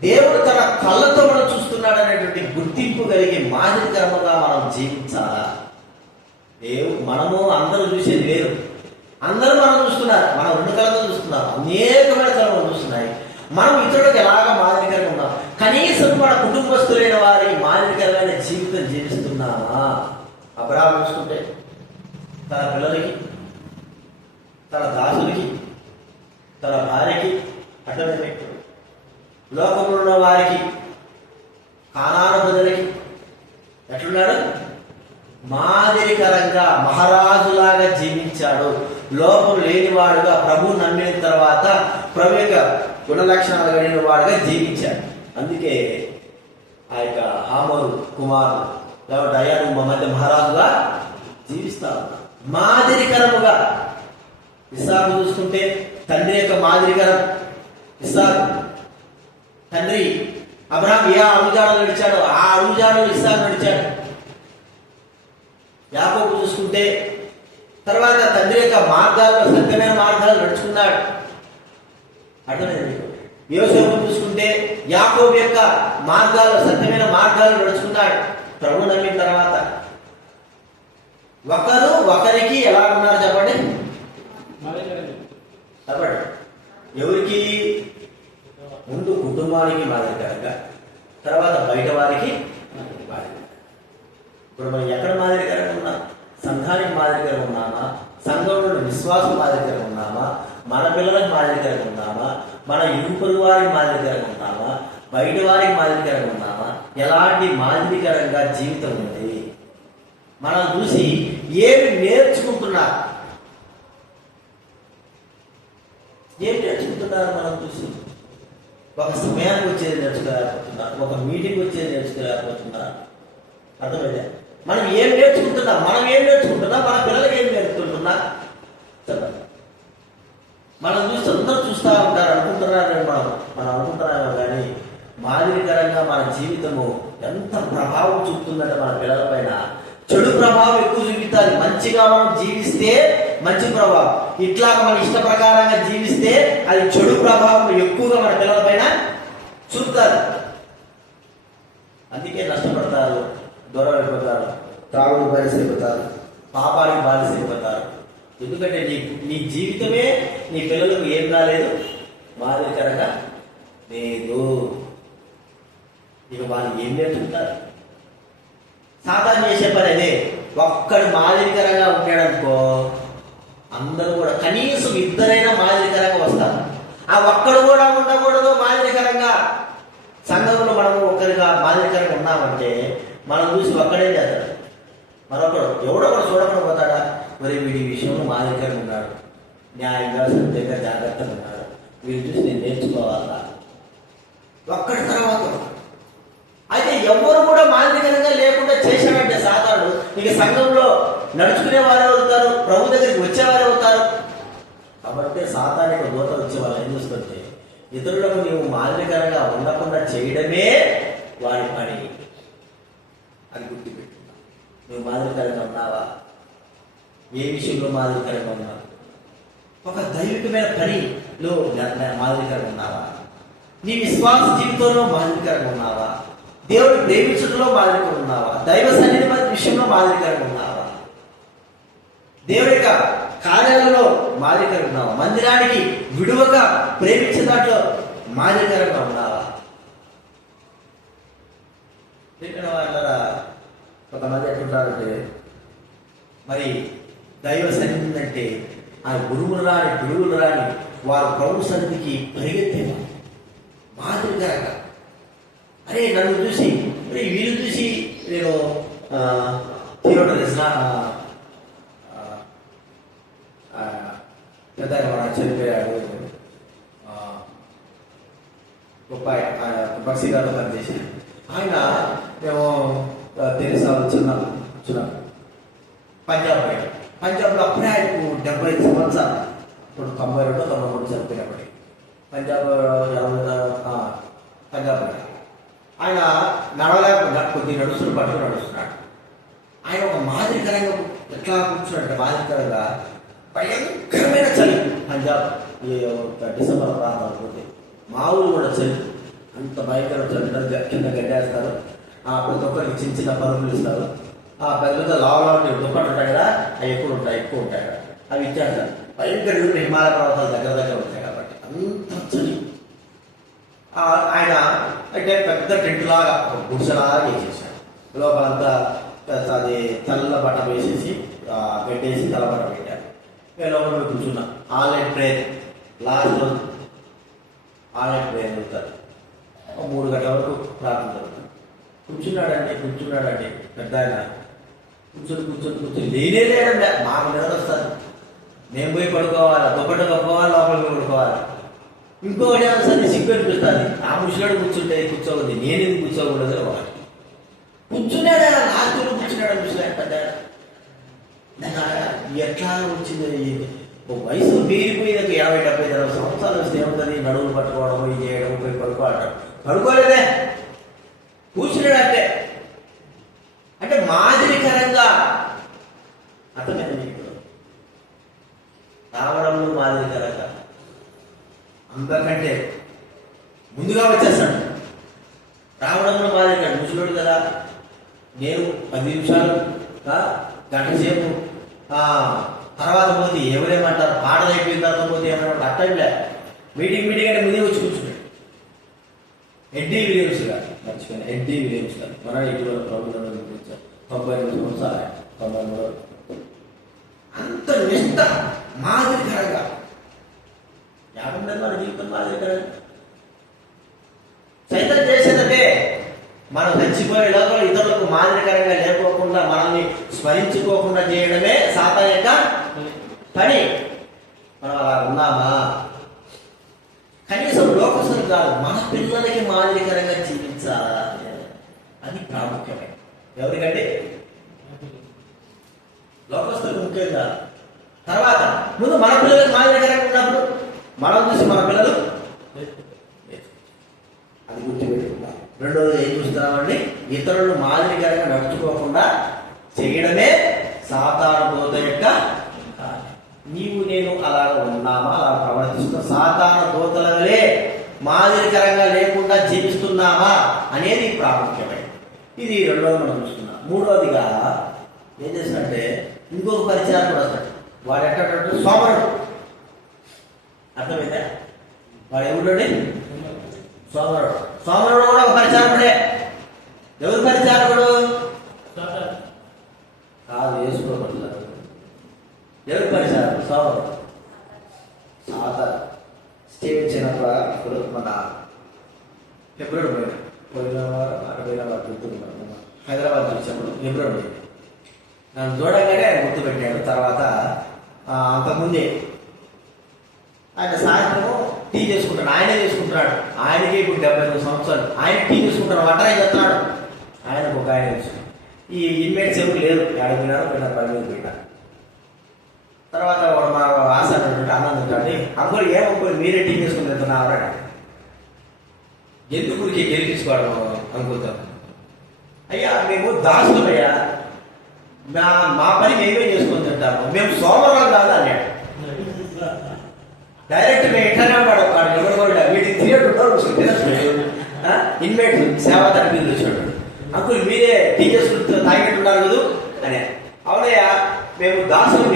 దేవుడు తన కళ్ళతో మనం చూస్తున్నాడు అనేటువంటి గుర్తింపు కలిగి మాదిరికరముగా మనం జీవించాలా? మనము అందరూ చూసేది వేరు. అందరూ మనం చూస్తున్నారు, మనం రెండు కళ్ళతో చూస్తున్నాం, అనేకమైన కళలు చూస్తున్నాయి. మనం ఇతరులకు ఎలాగ మాదిరికరంగా ఉన్నాం? కనీసం మన కుటుంబస్తులైన వారి మాదిరికరమైన జీవితం జీవిస్తున్నామా? అబ్రాహాము చూసుకుంటే తన పిల్లలకి, తన దాసులకి, తన భార్యకి, అర్థమైంది, లోకంలో ఉన్న వారికి, కానాను ప్రజలకి ఎట్లున్నాడు? మాదిరికరంగా మహారాజులాగా జీవించాడు. లోపం లేనివాడుగా ప్రభు నమ్మిన తర్వాత ప్రభు యొక్క గుణలక్షణాలు కలిగిన వాడుగా జీవించాడు. అందుకే ఆ యొక్క హామోరు కుమారుడు లేకపోతే అయ్యా నువ్వు మా మధ్య మహారాజుగా జీవిస్తావు. మాదిరికరముగా ఇస్సాకు చూసుకుంటే తండ్రి యొక్క మాదిరికరం ఇస్సాకు. తండ్రి అబ్రహాం ఏ అడుగుజాడలు నడిచాడో ఆ అడుగుజాడలు ఇస్సాకు నడిచాడు. యాకోబు చూసుకుంటే తర్వాత తండ్రి యొక్క మార్గాల్లో సత్యమైన మార్గాలు నడుచుకున్నాడు. అర్థమైంది? యోసేపు చూసుకుంటే యాకోబు యొక్క మార్గాల్లో సత్యమైన మార్గాలు నడుచుకున్నాడు. ప్రభు నమ్మిన తర్వాత ఒకరు ఒకరికి ఎలా ఉన్నారు చెప్పండి? చెప్పండి. ఎవరికి? ముందు కుటుంబానికి మాదిరికరంగా, తర్వాత బయట వారికి మాదిరికరంగా. ఇప్పుడు మనం ఎక్కడ మాదిరికరంగా ఉన్నాం? సంఘానికి మాదిరికరంగా ఉన్నామా? సంఘంలో విశ్వాసం మాదిరికరంగా ఉన్నామా? మన పిల్లలకు మాదిరికరంగా ఉన్నామా? మన ఇరుపరు వారికి మాదిరికరంగా ఉన్నామా? బయట వారికి మాదిరికరంగా ఉన్నామా? ఎలాంటి మాదిరికరంగా జీవితం ఉంది? మనం చూసి ఏమి నేర్చుకుంటున్నారు, ఏం నేర్చుకుంటున్నారు మనం చూసి? ఒక సమయానికి వచ్చేది నేర్చుకోలేకపోతున్నారు, ఒక మీటింగ్ వచ్చేది నేర్చుకోలేకపోతున్నారు. అర్థమైందా? మనం ఏం నేర్చుకుంటున్నాం, మన పిల్లలకి ఏం నేర్చుకుంటున్నా చెప్పండి. మనం చూసి అందరూ చూస్తూ ఉంటారు అనుకుంటున్నారు, మనం అనుకుంటున్నామో కానీ మాదిరికరంగా మన జీవితము ఎంత ప్రభావం చూపుతుందంటే మన పిల్లల పైన చెడు ప్రభావం ఎక్కువ చూపిస్తారు. మంచిగా మనం జీవిస్తే మంచి ప్రభావం, ఇట్లా మన ఇష్ట ప్రకారంగా జీవిస్తే అది చెడు ప్రభావం ఎక్కువగా మన పిల్లల పైన చూపుతారు. అందుకే నష్టపడతారు, దూరం అయిపోతారు, త్రాగుడు బానిసైపోతారు, పాపానికి బానిసైపోతారు. ఎందుకంటే నీ జీవితమే నీ పిల్లలకు ఏం కాలేదు, మాదిరికరంగా లేదు. ఇక వాళ్ళు ఏం నేర్చుకుంటారు? సాధారణ చేసే పని అదే. ఒక్కడు మాదిరికరంగా ఉంటాడనుకో, అందరూ కూడా కనీసం ఇద్దరైనా మాదిరికరంగా వస్తారు. ఆ ఒక్కడు కూడా ఉండకూడదు మాదిరికరంగా. సంఘంలో మనము ఒక్కరిగా మాదిరికరంగా ఉన్నామంటే మనం చూసి ఒక్కడే చేస్తాడు, మరొకడు ఎవడో కూడా చూడకుండా పోతాడా? మరి వీడి విషయంలో మాదిరికరంగా ఉన్నాడు, న్యాయంగా సత్యంగా జాగ్రత్తగా ఉన్నాడు, వీడి చూసి నేను నేర్చుకోవాలా, ఒక్కడి తర్వాత. అయితే ఎవరు కూడా మాదిరికరంగా లేకుండా చేశాడంటే సాధారణుడు ఇక సంఘంలో నడుచుకునే వారే అవుతారు, ప్రభు దగ్గరికి వచ్చేవారే అవుతారు. కాబట్టి సాధారణ దూత వచ్చే వాళ్ళు ఏం చూస్తుంటే ఇతరులకు నీవు మాదిరికరంగా ఉండకుండా చేయడమే వాడి పని. అది గుర్తుపెట్టుకున్నా. నువ్వు మాదిరికరంగా ఉన్నావా? ఏ విషయంలో మాదిరికరంగా ఉన్నావు? ఒక దైవికమైన పనిలో మాదిరికరంగా ఉన్నావా? నీ విశ్వాస జీవితంలో మాదిరికరంగా ఉన్నావా? దేవుడు ప్రేమించడంలో మాదిరికరంగా ఉన్నావా? దైవ సన్నిధి విషయంలో మాదిరికరంగా ఉన్నావా? దేవుడి యొక్క కార్యాలలో మాదిరికరంగా ఉన్నావా? మందిరానికి విడువగా ప్రేమించే దాంట్లో మాదిరికరంగా ఉన్నావా? చెప్పిన వాళ్ళరా కొంతమంది ఎట్లుంటారంటే మరి దైవ సన్నిధి అంటే ఆ గురువులు రాని వారు ప్రభు సన్నిధికి పరిగెత్తేవారు మాదిరికరంగా. అరే నన్ను చూసి వీళ్ళు చూసి నేను థియేటర్ వేసిన పెద్ద చనిపోయాడు, గొప్ప బక్సీ గారు పనిచేసి ఆయన మేము తెలుసాలు చిన్న పంజాబ్ పోయాడు. పంజాబ్లో అప్పుడే ఆయనకు 75 సంవత్సరాలు, ఇప్పుడు 92, 93 చనిపోయినప్పటికీ పంజాబ్ ఆయన నడవలేకుండా కొద్ది నడుస్తున్నాడు. ఆయన ఒక మాదిరికరంగా ఎట్లా కూర్చున్నాడంటే మాదిరికరంగా భయంకరమైన చలి. పంజాబ్ డిసెంబర్ ప్రాంతాలు పోతే మా ఊరు కూడా చలి, అంత భయంకర చలి. కింద గడ్డేస్తారు, ప్రతి ఒక్కరికి చిన్న చిన్న పరుగులు ఇస్తారు. ఆ పెద్ద లావులాంటి దుప్పట్లు ఉంటాయి కదా, అవి ఎక్కువ ఉంటాయి కదా, అవి ఇచ్చేస్తారు. భయంకర హిమాలయ పర్వతాలు దగ్గర ఉంటాయి కాబట్టి అంత చలి. ఆయన అంటే పెద్ద టెంట్ లాగా ఒక గుడిసెలాగా వేసేసాడు. లోపలంతా అది తెల్ల బట్ట వేసేసి పెట్టేసి తెల్ల బట్ట పెట్టారు. నేను లోపల కూర్చున్నా. ఆన్లైన్ ప్రేయర్ లాస్ట్ రోజు ఆన్లైన్ ప్రేయర్ జరుగుతారు. 3 గంటల వరకు ప్రార్థన జరుగుతుంది. కూర్చున్నాడండి పెద్ద ఆయన. కూర్చొని లేడండి. మాకు నిద్ర వస్తారు, మేము పోయి పడుకోవాలి, దుప్పట కప్పుకోవాలి, లోపలికి పోయి పడుకోవాలి. ఇంకొకటి ఏమో సిగ్గు అనిపిస్తుంది, ఆ ముసలాడు కూర్చోవద్దు, నేనేది కూర్చోకూడదు. ఒకటి కూర్చున్నాడా, లాస్ట్లో కూర్చున్నాడు ముసలాడు. ఎట్లా వచ్చింది వయసు మీరిపోయేది 50-70 సంవత్సరాలు వస్తే ఏముంటుంది, నడువులు పట్టుకోవడం, ఇది చేయడం, పోయి పడుకోవడం. పడుకోలేదే, కూర్చున్నాడు. అంటే మాదిరికరంగా అర్థమైంది మీకు? రావడంలో మాదిరికరంగా అందరికంటే ముందుగా వచ్చేస్తాడు. రావడంలో మాదిరికరంగా ముసలోడు కదా, నేను 10 నిమిషాలు గంట సేపు తర్వాత పోతే ఎవరేమంటారు, పాటలు అయిపోయిన తర్వాత పోతే ఏమంటారు, అట్టంలే. మీటింగ్ అంటే ముందే వచ్చి కూర్చున్నాడు. ఎడ్డీ విలియమ్స్ గారు, మర్చిపోయిన ఎడ్డీ విలియమ్స్ గారు, మన ఇటీవల ప్రభుత్వంలో 92 సంవత్సరాలు, 93. అంత నిష్ట మాదిరికరంగా 50 మన జీవితం మాదిరికరంగా. సైతం చేసేదంటే మనం చచ్చిపోయే లోపల ఇతరులకు మాదిరికరంగా లేకోకుండా మనల్ని కానీ మనం అలా ఉన్నామా? కనీసం లోకస్తులు కాదు, మన పిల్లలకి మాదిరికరంగా జీవించాలా? అది ప్రాముఖ్యమే. ఎవరికంటే లోకస్తులు ముఖ్యంగా. తర్వాత ముందు మన పిల్లలకి మాదిరికరంగా ఉన్నప్పుడు మనం చూసి మన పిల్లలు అది గుర్తుపెట్టుకుంటాం. రెండోది ఏం చూస్తున్నామండి? ఇతరులు మాదిరికరంగా నడుచుకోకుండా చేయడమే సాతాను దూత యొక్క కార్యం. నీవు నేను అలా ఉన్నామా? అలా ప్రవర్తిస్తున్నా సాతాను దూతలే మాదిరికరంగా లేకుండా జీవిస్తున్నామా అనేది ప్రాముఖ్యమే. ఇది రెండోది మనం చూస్తున్నాం. మూడోదిగా ఏం చేసినట్టే ఇంకొక పరిచయాలు కూడా వస్తాడు. వాడు ఎక్కడంటే సోమరుడు. అర్థమైందా? వాడు ఎవడండి? సోమరుడు. సోమరుడు కూడా ఒక పరిచారకుడే. ఎవరు పరిచారకుడు? కాదు, వేసుకోబడతారు. ఎవరు పరిచారకుడు? సోమరుడు. సాతాను. స్టేట్ చిన్నప్పుడు మన ఫిబ్రవరి పోయిన హైదరాబాద్ చూసినప్పుడు ఫిబ్రవరి నన్ను చూడగానే ఆయన గుర్తుపెట్టాడు. తర్వాత అంతకుముందే ఆయన సాయంత్రం టీ చేసుకుంటాడు. ఆయనే చేసుకుంటున్నాడు. ఆయనకి ఇప్పుడు 79 సంవత్సరాలు. ఆయన టీ చేసుకుంటాడు, వంటనే చేస్తున్నాడు. ఆయనకు ఒక ఆయన తెలుసు. ఈ ఇన్మేట్స్ ఎవరు లేరు. అడిగినారు పోయినా పని మీద పోయినారు. తర్వాత వాడు మా ఆశ అన్నం తింటాడు. అంకుల్ ఏమనుకోని మీరే టీ చేసుకుని తింటున్నాడు. ఎందుకు గెలిపించుకోవడం అనుకుంటాం? అయ్యా మేము దాసులయ్యా, మా పని మేమే చేసుకొని తింటాము, మేము సోమవారం కాదు అన్నాడు. డైరెక్ట్ మేము ఎట్లా పడతాడు ఎవరు వీటికి థియేటర్ ఇన్మేట్ సేవా తరఫీలు వచ్చాడు. అంకుల్ మీరే టీ చేసుకుంటూ తాగినట్టున్నారు కదా అని. అవునయ్యా మేము దాసులు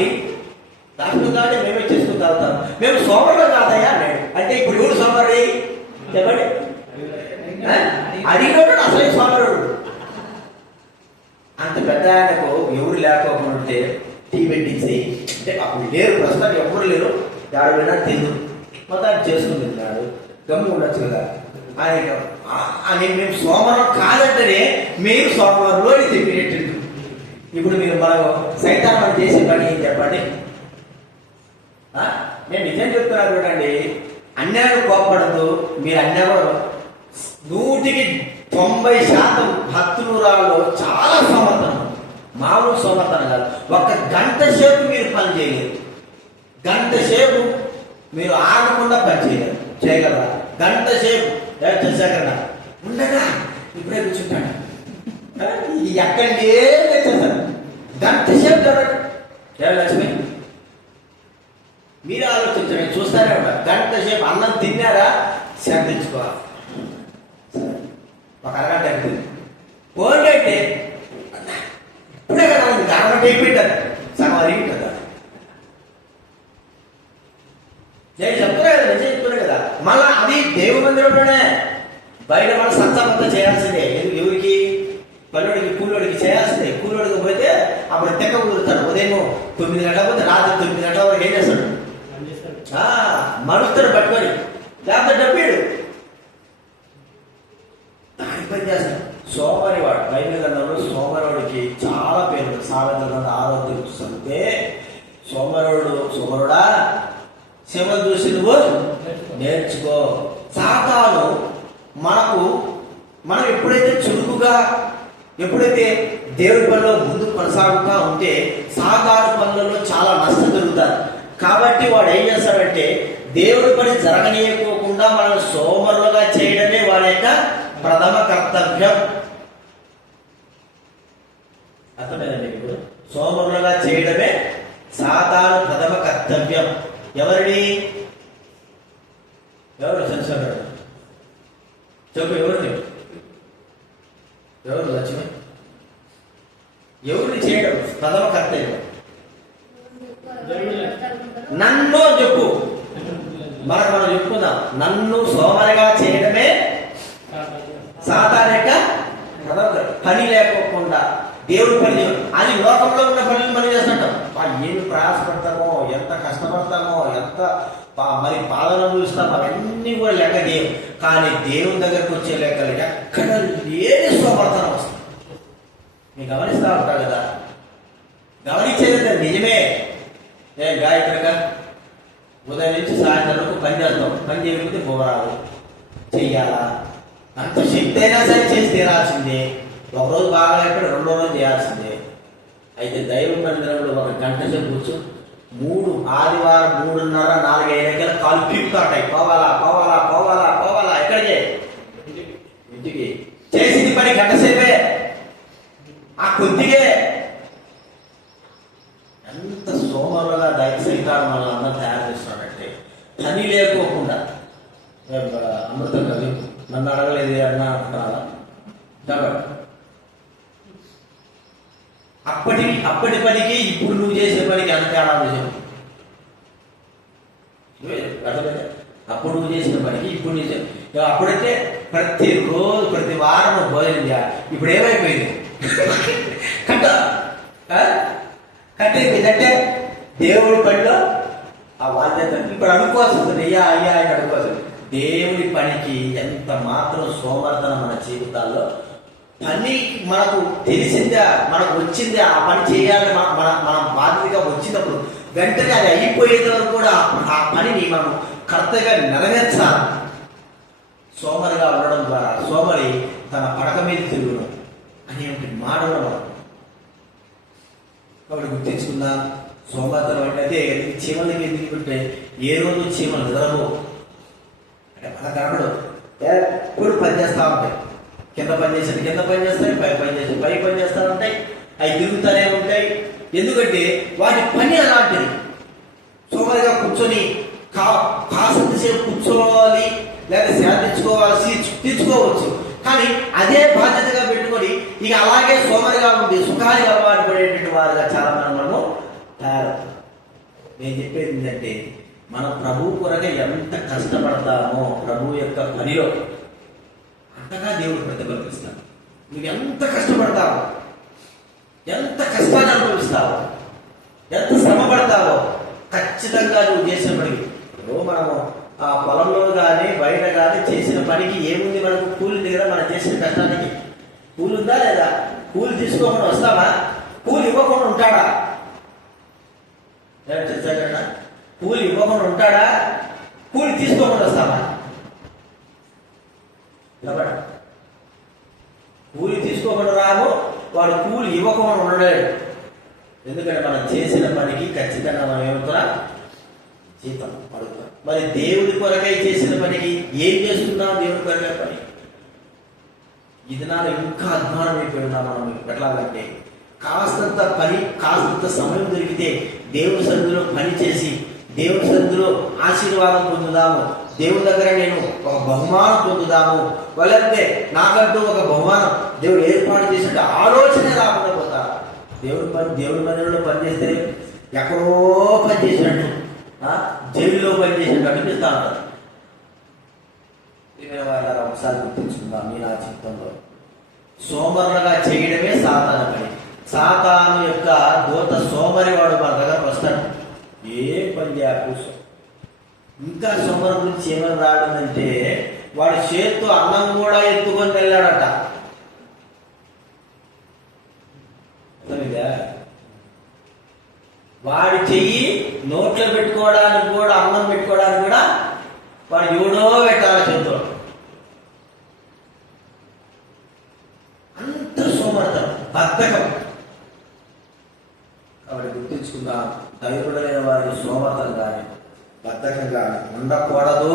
కాబట్టి మేమే చేసుకుని తాగుతాం, మేము సోమవారం కాదయ్యా అన్నాడు. అంటే ఇప్పుడు ఎవరు సోమవారి చెప్పండి? అడిగినోడు అసలే సోమరుడు. అంత పెద్ద ఆయనకు ఎవరు లేకపోతే టీ పెట్టించి, అంటే అప్పుడు లేరు, ప్రస్తుతం ఎవరు లేరు, ఎవరు వినా తిందు మొత్తం చేసుకుని తిన్నాడు. గమ్ము ఉండొచ్చు కదా ఆయన. మేము సోమవారం కాదంటేనే మీరు సోమవారంలో చెప్పినట్టు. ఇప్పుడు మీరు మనం సైతాన్ మనం చేసే పని ఏం చెప్పండి? నేను నిజం చెప్తున్నాను చూడండి, అన్యాయం కోప్పడదు. మీరు అన్యాయం 100% భక్తురాల్లో చాలా సమర్థనం, మామూలు సమర్థనం కాదు. ఒక గంట సేపు మీరు పని చేయలేరు. గంట సేపు మీరు ఆగకుండా పని చేయగలరా? గంట సేపు చేశాక ఉండగా ఇప్పుడే కూర్చుంటాడు. ఎక్కడికి చేశారు గంట సేపు జరగదు. లక్ష్మి మీరు ఆలోచించండి, చూస్తానే ఉంటారు. గంట సేపు అన్నం తిన్నారా? శ్రద్ధించుకోవాలి. ఒక అరగంట అయిపోయింది ఫోన్ అయితే ఇప్పుడే కదా ఉంది, అరగంట అయిపోయింటారు, సగం అరిగిట్టారు. నేను చెప్తున్నా కదా, నిజం చెప్తున్నా కదా. మళ్ళా అది దేవుడి మందిరంలోనే. బయట మన సంతాపంతా చేయాల్సిందే. ఎవరికి? పల్లెడికి కూలోడికి చేయాల్సిందే. కూలోడికి పోతే అప్పుడు తెక్క కుదురుతాడు. ఉదయం 9 గంటల పోతే రాత్రి 9 గంటల వరకు ఏం చేస్తాడు? మరుస్తాడు పట్టుకొని, లేకపోతే డబ్బీడు దాని పని చేస్తాడు. సోమవారి వాడు బైబిల్ గ్రంథంలో సోమవారుడికి చాలా పేరు. సామెతల 6వ చూస్తుంటే సోమరుడా శ్రమలు చూసి నువ్వు నేర్చుకో. సాతాను మనం ఎప్పుడైతే చురుకుగా, ఎప్పుడైతే దేవుడి పనిలో ముందు కొనసాగుతూ ఉంటే సాతాను పనులలో చాలా నష్టం జరుగుతారు. కాబట్టి వాడు ఏం చేస్తాడంటే దేవుడి పని జరగనీయకోకుండా మనం సోమరులుగా చేయడమే వాడి యొక్క ప్రథమ కర్తవ్యం. అర్థమైందండి? ఇప్పుడు సోమరులుగా చేయడమే సాతాను ప్రథమ కర్తవ్యం. ఎవరిని? ఎవరు? చంద్రశేఖర్ చెప్పు. ఎవరిని? ఎవరు? లక్ష్మి. ఎవరిని చేయడం ప్రథమ కర్తవ్యం? నన్ను చెప్పు. మనం చెప్పుకుందాం. నన్ను సోమరిగా చేయడమే సాతాను యొక్క పని. లేకోకుండా దేవుడి పని, అది లోకంలో ఉన్న పనులు మనం చేస్తుంటాం. ఏమి ప్రయాసపడతామో, ఎంత కష్టపడతామో, ఎంత మరి బాధను చూస్తామో అవన్నీ కూడా లెక్క దేవు. కానీ దేవుని దగ్గరకు వచ్చే లెక్కలు ఎక్కడ లేని సోమర్థనం వస్తుంది. మీరు గమనిస్తూ ఉంటారు కదా. గమనించేది నిజమే. గాయత్రిగా ఉదయం నుంచి సాయంత్రం వరకు పని చేస్తాం, పని చేయకపోతే పోరాదు చెయ్యాలా, అంత శక్తి అయినా సరే చేసి తీరాల్సిందే. ఒకరోజు బాగా అయిపోయి రెండో రోజు చేయాల్సిందే. అయితే దైవ మందిరంలో 1 గంట సేపు కూర్చో, 3 ఆదివారం 3:30, 4, 5 కాలు పీపుతాటాయి. పోవాలా పోవాలా పోవాలా పోవాలా, ఎక్కడికి? ఇంటికి. చేసింది పని గంట సేపే, ఆ కొద్దిగే. ఎంత సోమరులుగా దైవ సైతాన్ని మనల్ని అందరూ తయారు చేస్తున్నాడంటే, పని లేకోకుండా అమృతం కవి నన్ను అడగలేదు అన్నా అంటున్నారా? అప్పటి పనికి ఇప్పుడు నువ్వు చేసే పనికి ఎంత తేడా నిజం. అప్పుడు నువ్వు చేసిన పనికి ఇప్పుడు నిజం. అప్పుడైతే ప్రతిరోజు ప్రతి వారం భోజనం చేయాలి. ఇప్పుడు ఏమైపోయింది? కట్టేపోయిందంటే దేవుడి పనిలో ఆ బాధ్యత ఇప్పుడు అనుకోవాల్సింది. అయ్యా అయ్యా అని అనుకోవాల్సింది. దేవుడి పనికి ఎంత మాత్రం సోమర్థన మన జీవితాల్లో. పని మనకు తెలిసిందా, మనకు వచ్చిందా, ఆ పని చేయాలని మన బాధ్యతగా వచ్చినప్పుడు వెంటనే అది అయిపోయేంత వరకు కూడా ఆ పనిని మనం కర్తగా నెరవేర్చాలి. సోమరిగా ఉండడం ద్వారా సోమరి తన పడక మీద తిరుగును అనే మాటలు మనం కాబట్టి గుర్తించుకుందాం. సోమర్థనం అంటే చీమలకి ఎందుకుంటే ఏ రోజు చీమలు నిద్రపో అంటే మన కనపడు ఎప్పుడు పనిచేస్తూ ఉంటాయి. కింద పని చేసేది కింద పని చేస్తాయి, పై పని చేసి పై పని చేస్తూ ఉంటాయి. అవి తిరుగుతూనే ఉంటాయి. ఎందుకంటే వాటి పని అలాంటిది. సోమరిగా కూర్చొని కాసంతసేపు కూర్చోవాలి, లేదా శాంతించుకోవాలి, తీర్చుకోవచ్చు. కానీ అదే బాధ్యతగా పెట్టుకొని ఇక అలాగే సోమరిగా ఉండి సుఖానికి అలవాటు పడేటువంటి వారుగా చాలా మంది మనము తయారవుతాం. నేను చెప్పేది ఏంటంటే, మనం ప్రభు కొరగా ఎంత కష్టపడతామో ప్రభు యొక్క పనిలో అంతగా దేవుడు ప్రతిఫలిస్తాడు. నువ్వు ఎంత కష్టపడతావో, ఎంత కష్టాన్ని అనుభవిస్తావో, ఎంత శ్రమ పడతావో ఖచ్చితంగా నువ్వు చేసిన పనికి. ఇప్పుడు మనము ఆ పొలంలో కానీ బయట కానీ చేసిన పనికి ఏముంది? మనకు కూలి దగ్గర మనం చేసిన కష్టానికి కూలి ఉందా లేదా? కూలి తీసుకోకుండా వస్తావా? కూలి ఇవ్వకుండా ఉంటాడా? తెలుసా? కూలి ఇవ్వకుండా ఉంటాడా? కూలి తీసుకోకుండా వస్తావా? కూలి తీసుకోకుండా రాము, వాడు కూలి ఇవ్వకుండా ఉండలేడు. ఎందుకంటే మనం చేసిన పనికి ఖచ్చితంగా మనం ఏమవుతున్నా జీతం పడుతున్నాం. మరి దేవుడి కొరకై చేసిన పనికి ఏం చేస్తున్నాం? దేవుడి కొరకై పని ఇది నాలో ఇంకా అధ్వానం అయిపోయిందా? మనం ఎట్లాగంటే కాస్తంత పని, కాస్తంత సమయం దొరికితే దేవుడి సన్నిధిలో పని చేసి దేవుడి సన్నిధిలో ఆశీర్వాదం పొందుదాము. దేవుడి దగ్గర నేను ఒక బహుమానం పొందుదాము. వాళ్ళంటే నాకంటూ ఒక బహుమానం దేవుడు ఏర్పాటు చేసినట్టు ఆలోచనే రాకుండా పోతా. దేవుడి మందిరంలో పనిచేస్తే ఎక్కడో పని చేసినట్టు, జైల్లో పనిచేసినట్టు అనిపిస్తా ఉంటారు. ఒకసారి గుర్తించుకుందాం. మీ నా చిత్తంలో సోమరులుగా చేయడమే సాతాను పని. సాతాను యొక్క దూత సోమరి వాడు మన దగ్గర వస్తాడు. ఏం పని చేయాలి? ఇంకా సోమరు గురించి ఏమని రావడంటే, వాడి చేత్తో అన్నం కూడా ఎత్తుకొని వెళ్ళాడట. వాడి చెయ్యి నోట్లో పెట్టుకోవడానికి కూడా, అన్నం పెట్టుకోవడానికి కూడా వాడు ఎవడో పెట్టాలి చేతితో. అంత సోమర్థం, బద్ధకం. కాబట్టి గుర్తించుకుందాం, దైవుడైన వారికి సోమర్థం కానీ బద్ధకం కానీ ఉండకూడదు.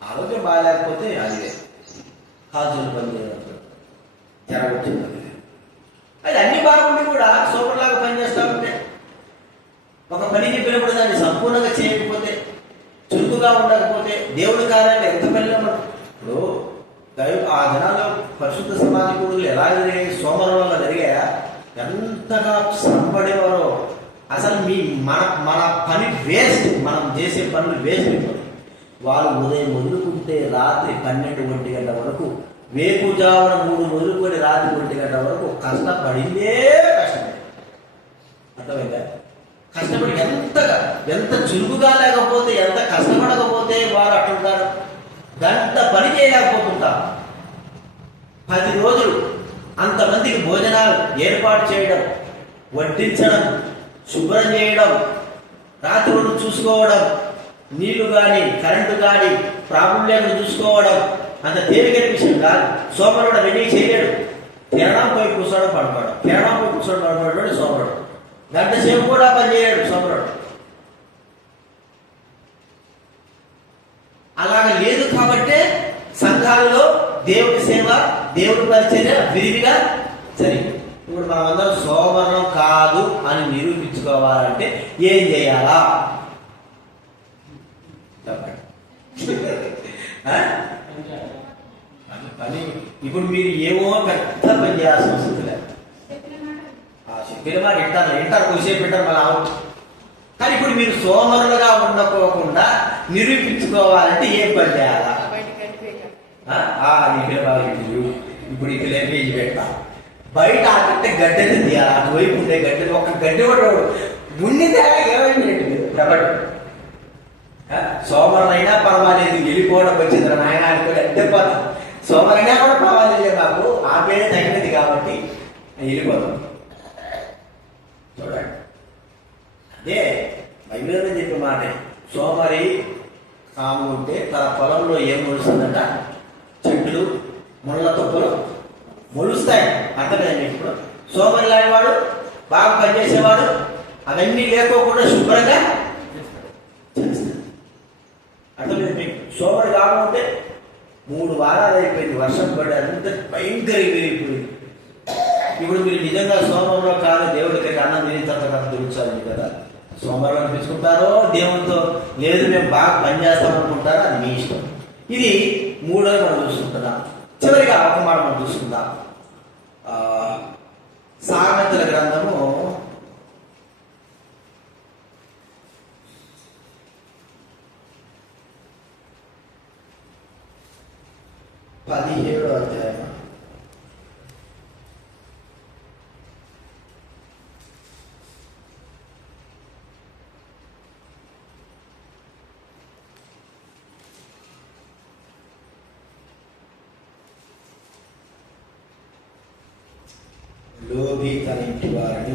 ఆరోగ్యం బాగాలేకపోతే అది కాజులు పని చేయడం, జరగొచ్చింది. అది అన్ని బాగుండి కూడా సోమరులాగా పని చేస్తా ఉంటే, ఒక పని చెప్పినప్పుడు దాన్ని సంపూర్ణంగా చేయకపోతే, చురుకుగా ఉండకపోతే దేవుడి కార్యాలు ఎంత పనిలో ఇప్పుడు ఆ జనాల్లో పరిశుద్ధ సమాజ కూడులు ఎలా జరిగాయి? సోమరం వల్ల జరిగాయా? ఎంతగా శ్రమపడేవారో. అసలు మన పని వేస్ట్, మనం చేసే పనులు వేస్ట్ అయిపోయి. వాళ్ళు ఉదయం మొదలుకుంటే రాత్రి 12-1 గంట వరకు, వేకుజామున 3 మొదలుకొని రాత్రి 1 గంట వరకు కష్టపడిందే కష్టమే. అర్థమైందా? కష్టపడి ఎంత చురుకుగా లేకపోతే, ఎంత కష్టపడకపోతే వారు అట్లుంటారు. గంట పని చేయలేకపోతుంటారు. 10 రోజులు అంతమందికి భోజనాలు ఏర్పాటు చేయడం, వడ్డించడం, శుభ్రం చేయడం, రాత్రి రోజు చూసుకోవడం, నీళ్లు కానీ కరెంటు కానీ ప్రాబ్లం లేకుండా చూసుకోవడం అంత తేలికైన విషయం కాదు. సోమరుడు అవన్నీ చేయలేడు. తినడం పోయి కూర్చోవడం పడుకోవడం, తినడం పోయి కూర్చోవడం పడుకోవడం సోమరుడు. గంట సేపు కూడా పని చేయలేడు సోమరుడు. అలాగ లేదు కాబట్టే సంఘాలలో దేవుడి సేవ, దేవుడి పరిచర్య విరివిగా జరిగింది. ఇప్పుడు మనమందరం సోమరం కాదు అని నిరూపించుకోవాలంటే ఏం చేయాలా అని ఇప్పుడు మీరు ఏమో పెద్ద పని చేయాల్సిన అవసరం లేదు. చెప్పిన మాట వింటారు కొద్దిసేపు వింటారు మళ్ళీ అవుట్. కానీ ఇప్పుడు మీరు సోమరులుగా ఉండకోకుండా నిరూపించుకోవాలంటే ఏం పని చేయాలా? ఇప్పుడు ఇది పేజీ పెట్టా బయట ఆడితే గడ్డని తీయాలి. అటువైపు ఉండే గడ్డని ఒక గడ్డి కూడా ఉండిందే ఏమైంది కాబట్టి సోమరులైనా పర్వాలేదు, వెళ్ళిపోవడం వచ్చింది నాయన అనుకోని అడ్డపోతాం. సోమరైనా కూడా పర్వాలేదు, మాకు ఆ పేరే తగినది కాబట్టి వెళ్ళిపోతాం. చూడండి, అదే బైబిల్లో చెప్పే మాట. సోమరి సాము ఉంటే తన పొలంలో ఏం మొలుస్తుందంట? చెట్లు, ముళ్ళ తుప్పలు మొలుస్తాయి. అర్థమైంది. ఇప్పుడు సోమరి లాంటివాడు, బాగా పనిచేసేవాడు అవన్నీ లేకోకుండా శుభ్రంగా చేస్తాడు. అర్థమైంది మీకు? సోమరి కాకుంటే 3 వారాలు అయిపోయింది, వర్షం పడి అంత భయంకర విరిగిపోయింది. ఇప్పుడు మీరు నిజంగా సోమరంలో కాదు దేవుడికి అన్నం తిని తర్వాత తెలుచాలి కదా. సోమవారం అనిపించుకుంటారో దేవుడితో, లేదు మేము బాగా పనిచేస్తాం అనుకుంటారో అది మీ ఇష్టం. ఇది 3వ మనం చూసుకుంటున్నాం. చివరిగా ఒక మాట మనం చూసుకుందాం. సామెతల గ్రంథము 17వ అధ్యాయం. లోభి తన ఇంటి వారిని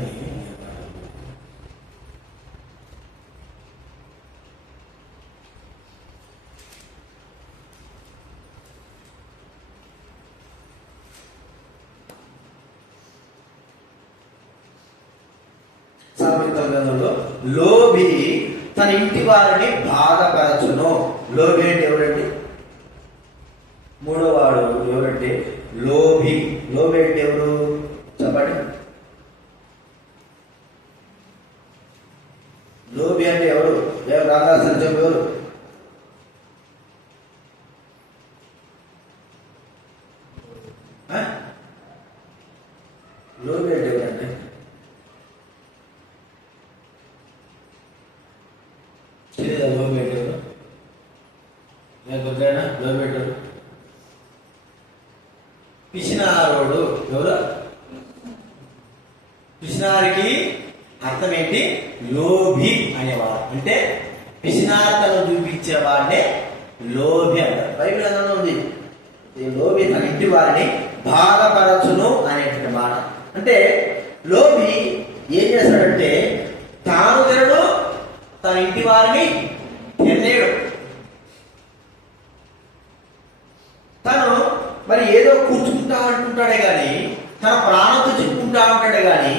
లోభి తన ఇంటి వారిని బాధపరచును. లోభి అంటే ఎవరండి? 3వ వాడు ఎవరంటే లోభి. లోభి అంటే ఎవరు చెప్పండి? లోభి అంటే ఎవరు? రాధాసిన చెప్పు ఎవరు? లోభి అంటే ఎవరండి? తెలియదా లోభి అంటే ఎవరు? లేకపోతేనా లోభి అంటే ఎవరు? పిసినారోడు ఎవరు? పిసినారికి అర్థం ఏంటి? లోభి అనేవాడు. అంటే పిసినార్తను చూపించేవాడినే లోభి అంటారు. బైబిల్ అందులో ఉంది, లోభి తన ఇంటి వారిని బాధపరచును అనేటువంటి మాట. అంటే లోభి ఏం చేస్తాడంటే తాను తినడు, తన ఇంటి వారిని తినేడు. తను మరి ఏదో కూర్చుంటా అంటుంటాడే కానీ, తన ప్రాణంతో చెప్పుకుంటా ఉంటాడే కానీ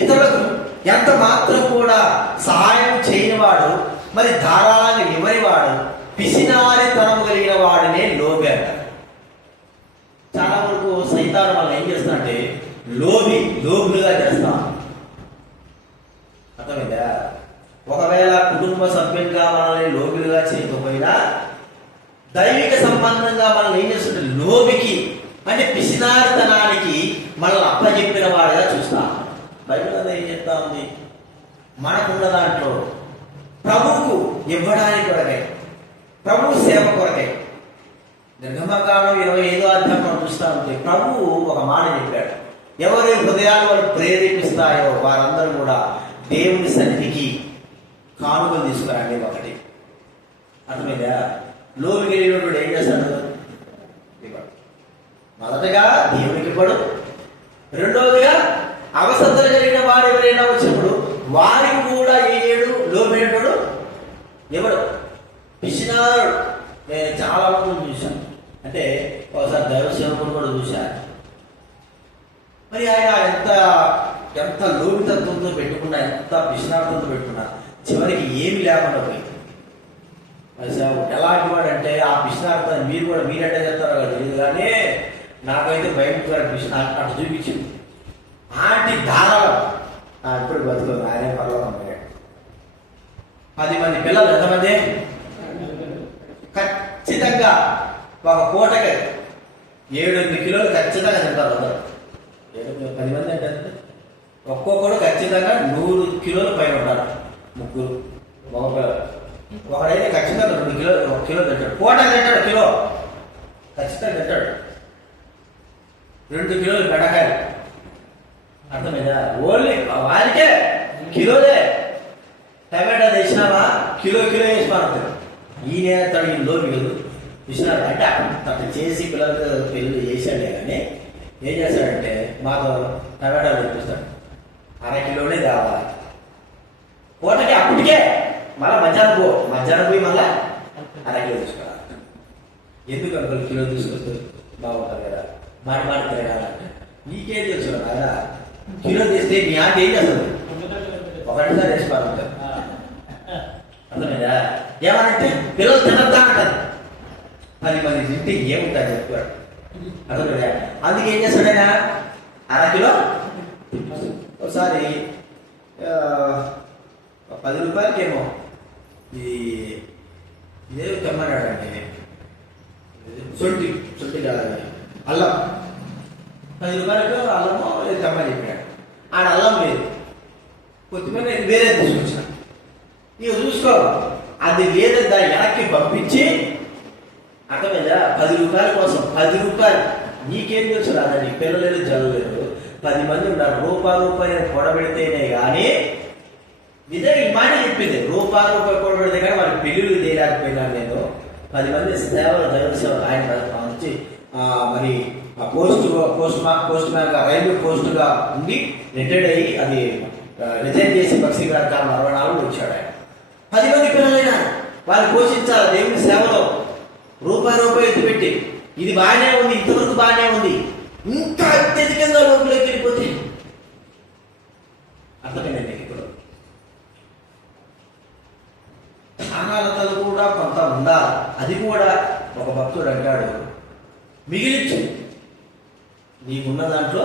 ఇతరులకు ఎంత మాత్రం కూడా సహాయం చేయనివాడు, మరి ధారాళంగా ఇవ్వనివాడు, పిసినారితనం కలిగిన వాడినే లోభి అంటారు. చాలా వరకు సైతాన్ వల్ల ఏం చేస్తానంటే లోబులుగా చేస్తాం. అర్థమైందా? ఒకవేళ కుటుంబ సభ్యులుగా మనల్ని లోబులుగా చేయకపోయినా దైవిక సంబంధంగా మనల్ని ఏం చేస్తుంటే లోబికి అంటే పిసినారితనానికి మనల్ని అప్పచెప్పిన వాడిగా చూస్తాం. బైబిల్ ఏం చెప్తా ఉంది? మనకున్న దాంట్లో ప్రభువుకు ఇవ్వడానికి కొరకై, ప్రభు సేవ కొరకై నిర్గమకాండం 25వ అధ్యాయం మనం చూస్తూ ఉంటే ప్రభువు ఒక మాట చెప్పాడు. ఎవరి హృదయాలు వాళ్ళు ప్రేరేపిస్తాయో వారందరూ కూడా దేవుని సన్నిధికి కానుకలు తీసుకురండి. ఒకటి అర్థమైందా? లోబికి వెళ్ళినప్పుడు ఏం చేస్తాడు? మొదటగా దేవునికి ఇవ్వడు, రెండవదిగా అవసరం కలిగిన వారు ఎవరైనా వచ్చినప్పుడు వారికి కూడా ఏడు లోబడేటోడు ఎవడు? పిసినారుడు. నేను చాలా మందిని చూశాను. అంటే ఒకసారి దైవ సేవకుడు కూడా చూశాను. మరి ఆయన ఎంత లోబితత్వంతో పెట్టుకున్నా, ఎంత పిసినార్థంతో పెట్టుకున్నా, చివరికి ఏమి లేకుండా పోయింది. ఎలాంటి వాడు అంటే ఆ పిసినార్థాన్ని మీరంటే చెప్తారో కదా తెలియదు, కానీ నాకైతే బయట పిసిన అటు చూపించింది. ఆంటీ ధారాళం ఇప్పుడు బతుకు ఆయనే పర్లోకం పోయాడు. 10 మంది పిల్లలు, ఎంతమంది? ఖచ్చితంగా ఒక పూటకి 7-8 కిలోలు ఖచ్చితంగా తింటారు అందరూ. 10 మంది అంటే ఒక్కొక్కడు ఖచ్చితంగా 100 కిలోలు పైన ఉంటారు. 3 మగపిల్లలు. ఒకడైతే ఖచ్చితంగా 2 కిలోలు, 1 కిలో తింటాడు. పూట తింటాడు, కిలో ఖచ్చితంగా తింటాడు. 2 కిలోలు బెండకాయలు. అర్థమైందా? ఓన్లీ వారికే కిలోలే. టమాటా తెచ్చినావా కిలో వేసి మారుతాడు. ఈయన తను ఈ లోబిలు విషయాలు అంటే అట్లా చేసి పిల్లలతో పెళ్ళి చేశాడే, కానీ ఏం చేస్తాడంటే మాతో టమాటాలు తెప్పిస్తాడు. 1/2 కిలోనే కావాలి పూటకి. అప్పటికే మళ్ళీ మధ్యాహ్నం పోయి మళ్ళీ 1/2 కిలో తీసుకోవాలి. ఎందుకు అంకుల్ కిలో తీసుకొస్తే బాగుంటుంది కదా, మాట తిరగాలంటే. నీకేం తెలుసు కదా, కిలో తీస్తే నీ ఆంటీ ఏం చేస్తుంది? ఒకటిసారి వేసి బాగుంటుంది. అర్థమైందా? ఏమనంటే పిల్లలు తినద్దా అంటారు. 10 మంది తింటే ఏముంటుంది చెప్పాడు. అర్థమైందా? అందుకే ఏం చేస్తాడైనా 1/2 కిలో. ఒకసారి 10 రూపాయలకేమో ఇదే తెమ్మన్నాడండి. సొంటి కాదు, అల్లం. 10 రూపాయలకు అల్లము తెమ్మని చెప్పాడు. ఆడ అల్లం లేదు, కొద్దిగా నేను వేరే తీసుకొచ్చాను. ఇక చూసుకో, అది వేరే దాన్ని వెనక్కి పంపించి, అర్థమైందా? 10 రూపాయల కోసం 10 రూపాయలు. నీకేం తెలుసు రాదా? నీ పిల్లలేదు చదవలేదు, 10 మంది ఉన్నారు. రూపాయి కూడబెడితేనే కానీ నిజంగా ఈ మాట చెప్పింది. రూపాయి కూడబెడితే కానీ వాళ్ళకి పెళ్ళిళ్ళు చేయలేకపోయినా నేను 10 మంది సేవలు దైవ సేవ ఆయన వచ్చి మరి పోస్ట్ మ్యాన్ గా రైల్వే పోస్టుగా ఉండి రిటైర్డ్ అయ్యి అది రిజైన్ చేసి బక్సీ గ్రంథాలు 64 వచ్చాడు ఆయన. 10 మంది పిల్లలైనా వాళ్ళు పోషించాలి దేవుని సేవలో. రూపాయి ఎత్తుపెట్టి ఇది బాగానే ఉంది, ఇంతవరకు బాగానే ఉంది, ఇంకా అత్యధికంగా లోపలికి వెళ్ళిపోతే అర్థమైందండి. ఇప్పుడు ధానాలతలు కూడా కొంత ఉండాలి. అది కూడా ఒక భక్తుడు అంటాడు, మిగిలించు, నీకున్న దాంట్లో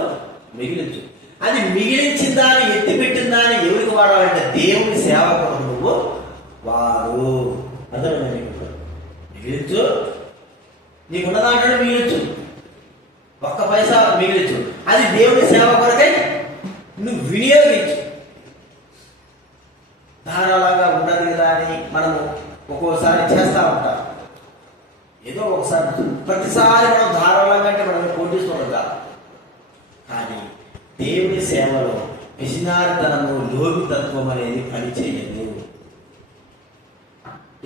మిగిలించు. అది మిగిలించిన దాన్ని, ఎత్తిపెట్టిన దాన్ని ఎవరికి వాడాలంటే దేవుని సేవకుడు నువ్వు వాడు. అర్థమైందండి. మిగిలించు, నీకున్న దాంట్లో మిగిలించు, 1 పైసా మిగిలించు. అది దేవుని సేవ కొరకై నువ్వు వినియోగించు. ధారాళంగా ఉండదు కదా అని మనము ఒక్కోసారి చేస్తూ ఉంటాం. ఏదో ఒకసారి, ప్రతిసారి మనం ధారాళంగా అంటే మనం పోటీస్తుండదు కాదు. కానీ దేవుని సేవలో పిసినారితనము, లోబితత్వం అనేది పనిచేయదు.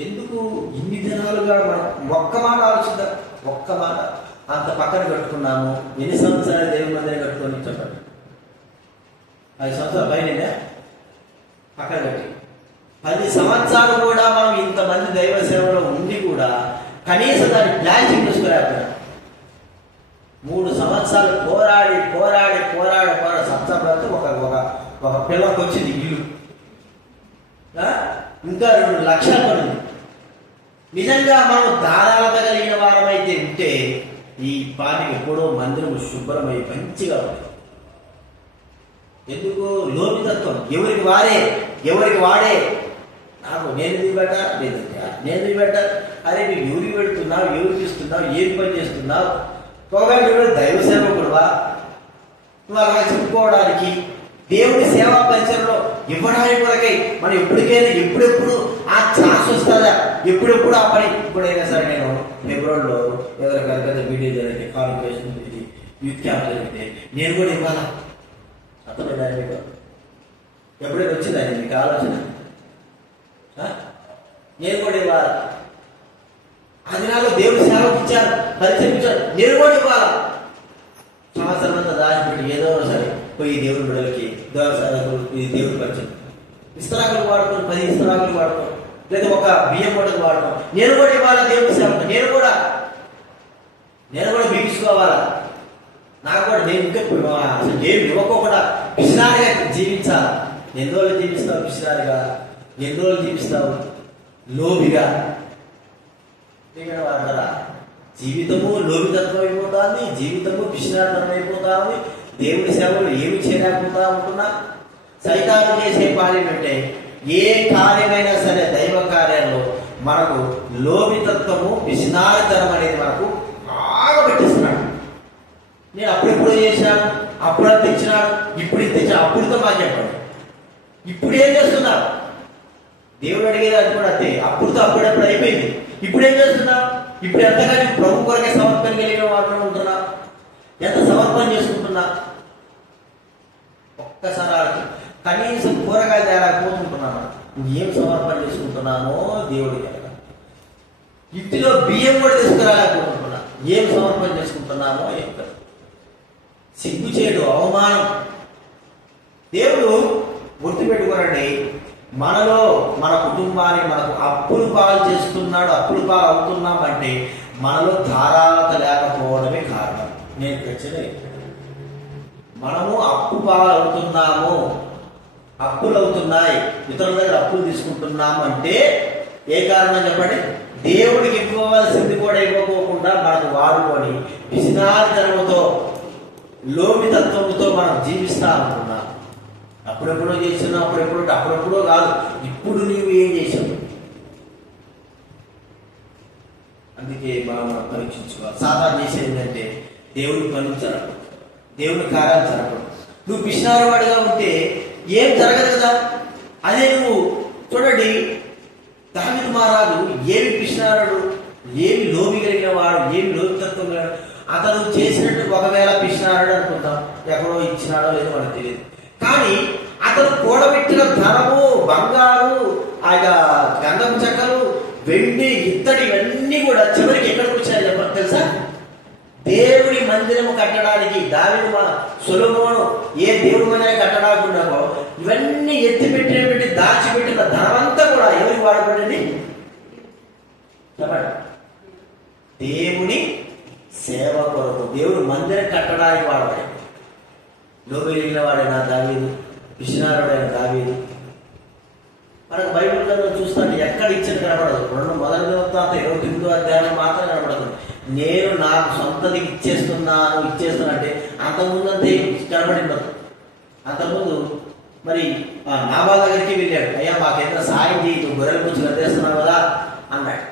ఎందుకు ఇన్ని దినాలుగా మనం ఒక్క మాట ఆలోచిద్దాం. ఒక్క మాట అంత పక్కన కట్టుకున్నాము. ఎన్ని సంవత్సరాలు దేవుని మందిరం కట్టుకొని చెప్పండి? 5 సంవత్సరాలు పైన పక్కన కట్టి 10 సంవత్సరాలు కూడా మనం ఇంతమంది దైవ సేవలో ఉండి కూడా కనీసం దాన్ని ప్లాస్టిక్ చూసుకోలేకపోయినా. 3 సంవత్సరాలు పోరాడి సంవత్సరాలు ఒక పిల్లకి వచ్చింది ఇల్లు, ఇంకా 2 లక్షలు పడింది. నిజంగా మనం దారాలత కలిగిన వారమైతే ఉంటే ఈ పాటికి ఎప్పుడో మందిరం శుభ్రమై మంచిగా ఉంది. ఎందుకు? లోపితత్వం. ఎవరికి వాడే. నాకు నేను పెట్ట అరే మీరు ఎవరికి పెడుతున్నావు, ఎవరికి ఇస్తున్నావు, ఏం పని చేస్తున్నావు? ఒకవేళ దైవ సేవకుడువా నువ్వు అలా చెప్పుకోవడానికి, దేవుని సేవా పరిచయంలో ఇవ్వడానికి కొరకై మనం ఎప్పటికైనా ఎప్పుడెప్పుడు ఆ ఛాన్స్ వస్తుందా, ఎప్పుడెప్పుడు ఆ పని. ఇప్పుడైనా సరే నేను ఫిబ్రవరిలో ఎవరికైనా పెద్ద వీడియో జరిగితే, కాన్ఫరెన్స్ ఇది యూత్ క్యాంప్ జరిగితే నేను కూడా ఇవ్వాలా. అర్థమైందా మీకు? ఎప్పుడైనా వచ్చిందా మీకు ఆలోచన? నేను కూడా ఇవ్వాలి. ఆ దినాల్లో దేవుడు సేవకు ఇచ్చారు, పరిచయం ఇచ్చారు, నేను కూడా ఇవ్వాలా. సంవత్సరం అంతా దాచిపెట్టి ఏదో సరే పోయి దేవుడి బిడ్డలకి ఈ దేవుడి పరిచయం ఇస్తరాకులు వాడుతాం, 10 ఇస్తరాకులు వాడతాం, లేదా ఒక బియ్యం మూటలు వాడతాం. నేను కూడా ఇవ్వాలా దేవుడి సేవకు, నేను కూడా బిగించుకోవాలా, నాకు కూడా నేను ఇంకా అసలు ఏమి ఇవ్వకోకుండా పిసినారిగా జీవించాలా. ఎన్ని రోజులు జీవిస్తావు పిసినారిగా? ఎన్ని రోజులు జీవిస్తావు లోబిగా? వాడరా జీవితము లోబితత్వం అయిపోతుంది, జీవితము పిసినారితనం అయిపోతుంది. దేవుడి సేవలు ఏమి చేయలేకపోతా ఉంటున్నా. సైతాను చేసే కార్యం అంటే ఏ కార్యమైనా సరే దైవ కార్యాల్లో మనకు లోబితత్వము పిసినారితనం అనేది మనకు బాగా పెట్టిస్తున్నాడు. నేను అప్పుడెప్పుడు చేశాను, అప్పుడు అంత ఇచ్చినాడు, ఇప్పుడు ఇంత ఇచ్చాను, అప్పుడుతో మాకు చెప్పండి. ఇప్పుడు ఏం చేస్తున్నావు? దేవుడు అడిగేది అది కూడా అంతే. అప్పుడుతో అప్పుడెప్పుడు అయిపోయింది. ఇప్పుడు ఏం చేస్తున్నావు? ఇప్పుడు ఎంతగా ప్రభు కొరకే సమర్పణ కలిగిన వాటిలో ఉంటున్నా, ఎంత సమర్పణ చేసుకుంటున్నా? ఒక్కసారి కనీసం కూరగాయలు తేలేకపోతుంటున్నాను. ఏం సమర్పణ చేసుకుంటున్నామో దేవుడి కనుక. ఇంటిలో బియ్యం కూడా తీసుకురాలేకపోతుంటున్నా. ఏం సమర్పణ చేసుకుంటున్నామో ఏం కదా. సిగ్గు చేయడు, అవమానం. దేవుడు గుర్తుపెట్టుకోరండి, మనలో మన కుటుంబాన్ని మనకు అప్పులు పాలు చేస్తున్నాడు, అప్పులు పాలు అవుతున్నామంటే మనలో ధారాళత లేకపోవడమే కారణం. నేను ఖచ్చితంగా మనము అప్పు పాలు అవుతున్నాము, అప్పులు అవుతున్నాయి, ఇతరుల దగ్గర అప్పులు తీసుకుంటున్నాము అంటే ఏ కారణం చెప్పండి? దేవుడికి ఇవ్వవలసింది కూడా ఇవ్వకోకుండా మనకు వాడుకొని పిసినారితనంతో లోబితత్వంతో మనం జీవిస్తా అనుకున్నాం. అప్పుడెప్పుడో చేస్తున్నావు, అప్పుడెప్పుడో కాదు, ఇప్పుడు నీవు ఏం చేసావు? అందుకే మనం పరీక్షించుకోవాలి. సాధారణ చేసేది ఏంటంటే దేవుడి పనులు జరగదు, దేవుడి కార్యాలు జరగదు. నువ్వు పిసినారివాడిగా ఉంటే ఏం జరగదు కదా. అదే నువ్వు చూడండి, దావీదు మహారాజు ఏమి పిసినారుడు, ఏమి లోబి కలిగిన వాడు, ఏమి లోబితత్వం కలిగిన అతను చేసినట్టు ఒకవేళ పిసినారుడు అనుకుంటాం, ఎక్కడో ఇచ్చినాడో లేదో మనకు తెలియదు. కానీ అతను కూడబెట్టిన ధనము, బంగారు, గంధపు చెక్కలు, వెండి, ఇత్తడి ఇవన్నీ కూడా చివరికి ఎక్కడికి వచ్చాయో చెప్పండి తెలుసా? దేవుడి మందిరము కట్టడానికి దావీదు సొలొమోను ఏ దేవుడి మందిరం కట్టడానికి ఉన్నామో ఇవన్నీ ఎత్తిపెట్టినటువంటి దాచిపెట్టిన ధనమంతా కూడా ఎవరికి వాడబడింది చెప్పండి? దేవుని సేవ కొరకు, దేవుడు మందిరం కట్టడానికి వాడబడి. లోబెలిగిన వాడైనా దావీదు, పిసినారుడైన దావీదు. మనకు బైబిల్లో చూస్తాను ఎక్కడ ఇచ్చిన కనబడదు. 2 అధ్యాయం మాత్రం కనబడదు. నేను నాకు సొంతదికి ఇచ్చేస్తానంటే అంతకుముందంతే కనబడిండదు. అంతకుముందు మరి నాబాల్ దగ్గరికి వెళ్ళాడు, అయ్యా మాకేంత సాయం చేయి, నువ్వు గొర్రెల గురించి కట్టేస్తున్నావు కదా అన్నాడు.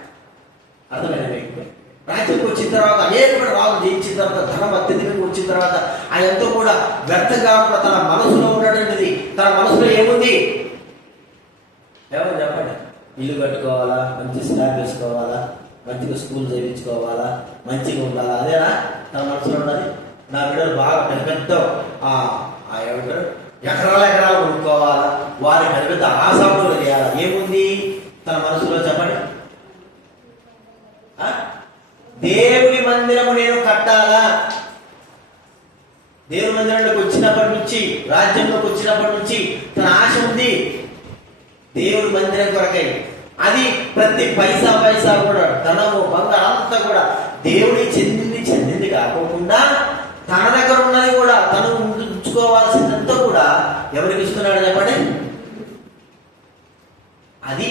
అర్థమైంది మీకు? రాజ్యంకి వచ్చిన తర్వాత అనేకమైన రాజు జయించిన తర్వాత, ధనం అత్యధికంగా వచ్చిన తర్వాత ఆయనతో కూడా వ్యర్థంగా కూడా తన మనసులో ఉన్నటువంటిది, తన మనసులో ఏముంది ఏమని చెప్పండి? ఇల్లు కట్టుకోవాలా, మంచి స్లాబ్ వేసుకోవాలా, మంచిగా స్కూల్ చేయించుకోవాలా, మంచిగా ఉండాలా, అదేనా తన మనసులో ఉన్నది? నా బిడ్డలు బాగా పెద్ద ఏమంటారు ఎకరాలు కొనుక్కోవాలా, వారి పెద్ద ఆశాపులు చేయాలా, ఏముంది తన మనసులో చెప్పండి? దేవుని మందిరము నేను కట్టాలా. దేవుని మందిరంలోకి వచ్చినప్పటి నుంచి, రాజ్యంలోకి వచ్చినప్పటి నుంచి తన ఆశ ఉంది దేవుడి మందిరం కొరకై. అది ప్రతి పైసా కూడా, ధనము, బంగారం అంతా కూడా దేవుడి చెందింది కాకుండా తన దగ్గర ఉన్నది కూడా తను ఉంచుకోవాల్సిందంతా కూడా ఎవరికి ఇస్తున్నాడు చెప్పండి? అది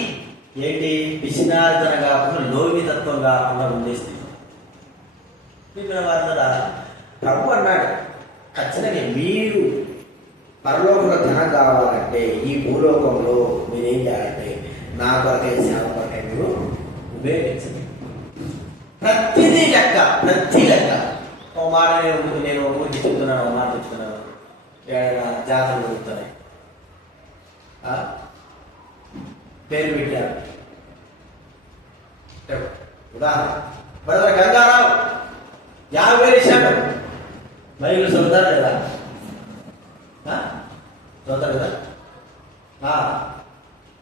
ఏంటి? పిసినారితనం కాకుండా, లోబితత్వం కాకుండా ఉండేస్తుంది. ప్రభు అన్నాడు, ఖచ్చితంగా మీరు పరలోకంలో ధనం కావాలంటే ఈ భూలోకంలో మీరేం చేయాలంటే నా కొరకై సేవ కొరకై మీరు ఉపయోగించండి. ప్రతి లెక్క. ఓ మాట నేను ఊరికి చెప్తున్నాను, ఓ మాట చెప్తున్నాను, ఏదైనా జాతరలు జరుగుతున్నాయి, పేరు పెట్టారు. ఉదాహరణ, బ్రదర్ గంగారావు 50,000 ఇచ్చాడు, మైలు చదువుతారు లేదా? చదువుతారు కదా?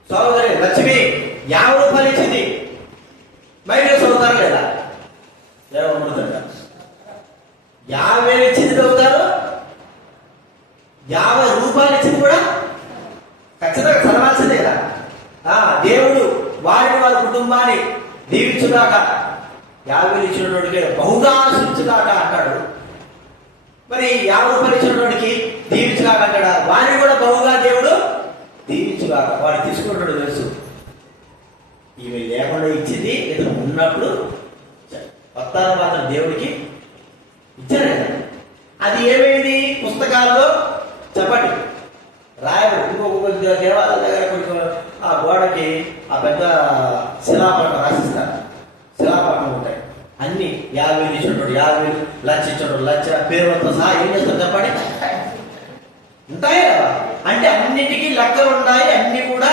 సోదరి లక్ష్మి 50 రూపాయలు ఇచ్చింది, మైలు చదువుతారు లేదా? ఏమవుతుందంట? 50,000 ఇచ్చింది చదువుతారు, 50 రూపాయలు ఇచ్చింది కూడా ఖచ్చితంగా చదవాల్సిందే కదా. దేవుడు వారిని వాళ్ళ కుటుంబాన్ని దీవించుగాక, 50 ఇచ్చినోడికి బహుగా ఆశించుగాక అంటాడు. మరి 50 రూపాయలు ఇచ్చినోడికి దీవించుగాక అంటాడు. వారిని కూడా బహుగా దేవుడు దీవించుగాక. వాడు తీసుకుంటాడు తెలుసు, ఈమె లేకుండా ఇచ్చింది, ఇతను ఉన్నప్పుడు వస్తాను మాత్రం దేవుడికి ఇచ్చారు కదా. అది ఏమైంది పుస్తకాల్లో చెప్పండి రాయబడి. ఇంకొక దేవాలయ దగ్గర కొంచెం ఆ గోడకి ఆ పెద్ద శిలాపట్నం రాసిస్తారు. శిలాపట్నం ఉంటాయి అన్ని 50,000 ఇచ్చినప్పుడు 50,000, లక్ష ఇచ్చినప్పుడు లక్ష, పేరుతో సహా ఏం చేస్తారు చెప్పండి, ఉంటాయి కదా. అంటే అన్నిటికీ లెక్కలు ఉన్నాయి. అన్ని కూడా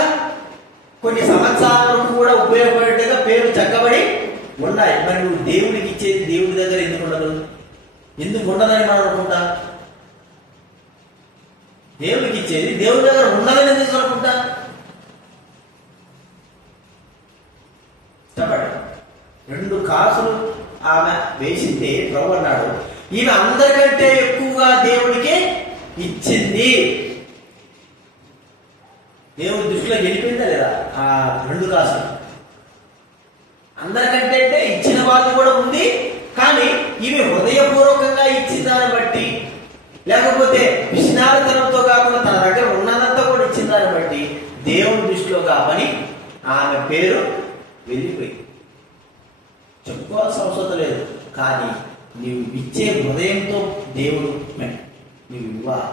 కొన్ని సంవత్సరాలకు కూడా ఉపయోగపడేట్టుగా పేరు చక్కబడి ఉన్నాయి. మరి నువ్వు దేవుడికి ఇచ్చేది దేవుడి దగ్గర ఎందుకు ఉండదు? ఎందుకు ఉండదని మనం అనుకుంటా? దేవుడికి ఇచ్చేది దేవుడి దగ్గర ఉండదని ఎందుకు అనుకుంటా చెప్పండి. 2 కాసులు ఆమె వేసింది. ప్రభు అన్నాడు, ఈమె అందరికంటే ఎక్కువగా దేవుడికి ఇచ్చింది. దేవుడి దృష్టిలో గెలిపిందా లేదా ఆ 2 కాసులు? అందరికంటే అంటే ఇచ్చిన వాళ్ళు కూడా ఉంది, కానీ ఈమె హృదయపూర్వకంగా ఇచ్చిన దాన్ని బట్టి, లేకపోతే విష్ణారతనంతో కాకుండా తన దగ్గర ఉన్నదంతా కూడా ఇచ్చిన దాన్ని బట్టి దేవుడి దృష్టిలో కావని ఆమె పేరు వెళ్ళిపోయింది. చెప్పుకోవాల్సిన అవసరం లేదు, కానీ నీవు ఇచ్చే హృదయంతో దేవుడు నీవు ఇవ్వాలి.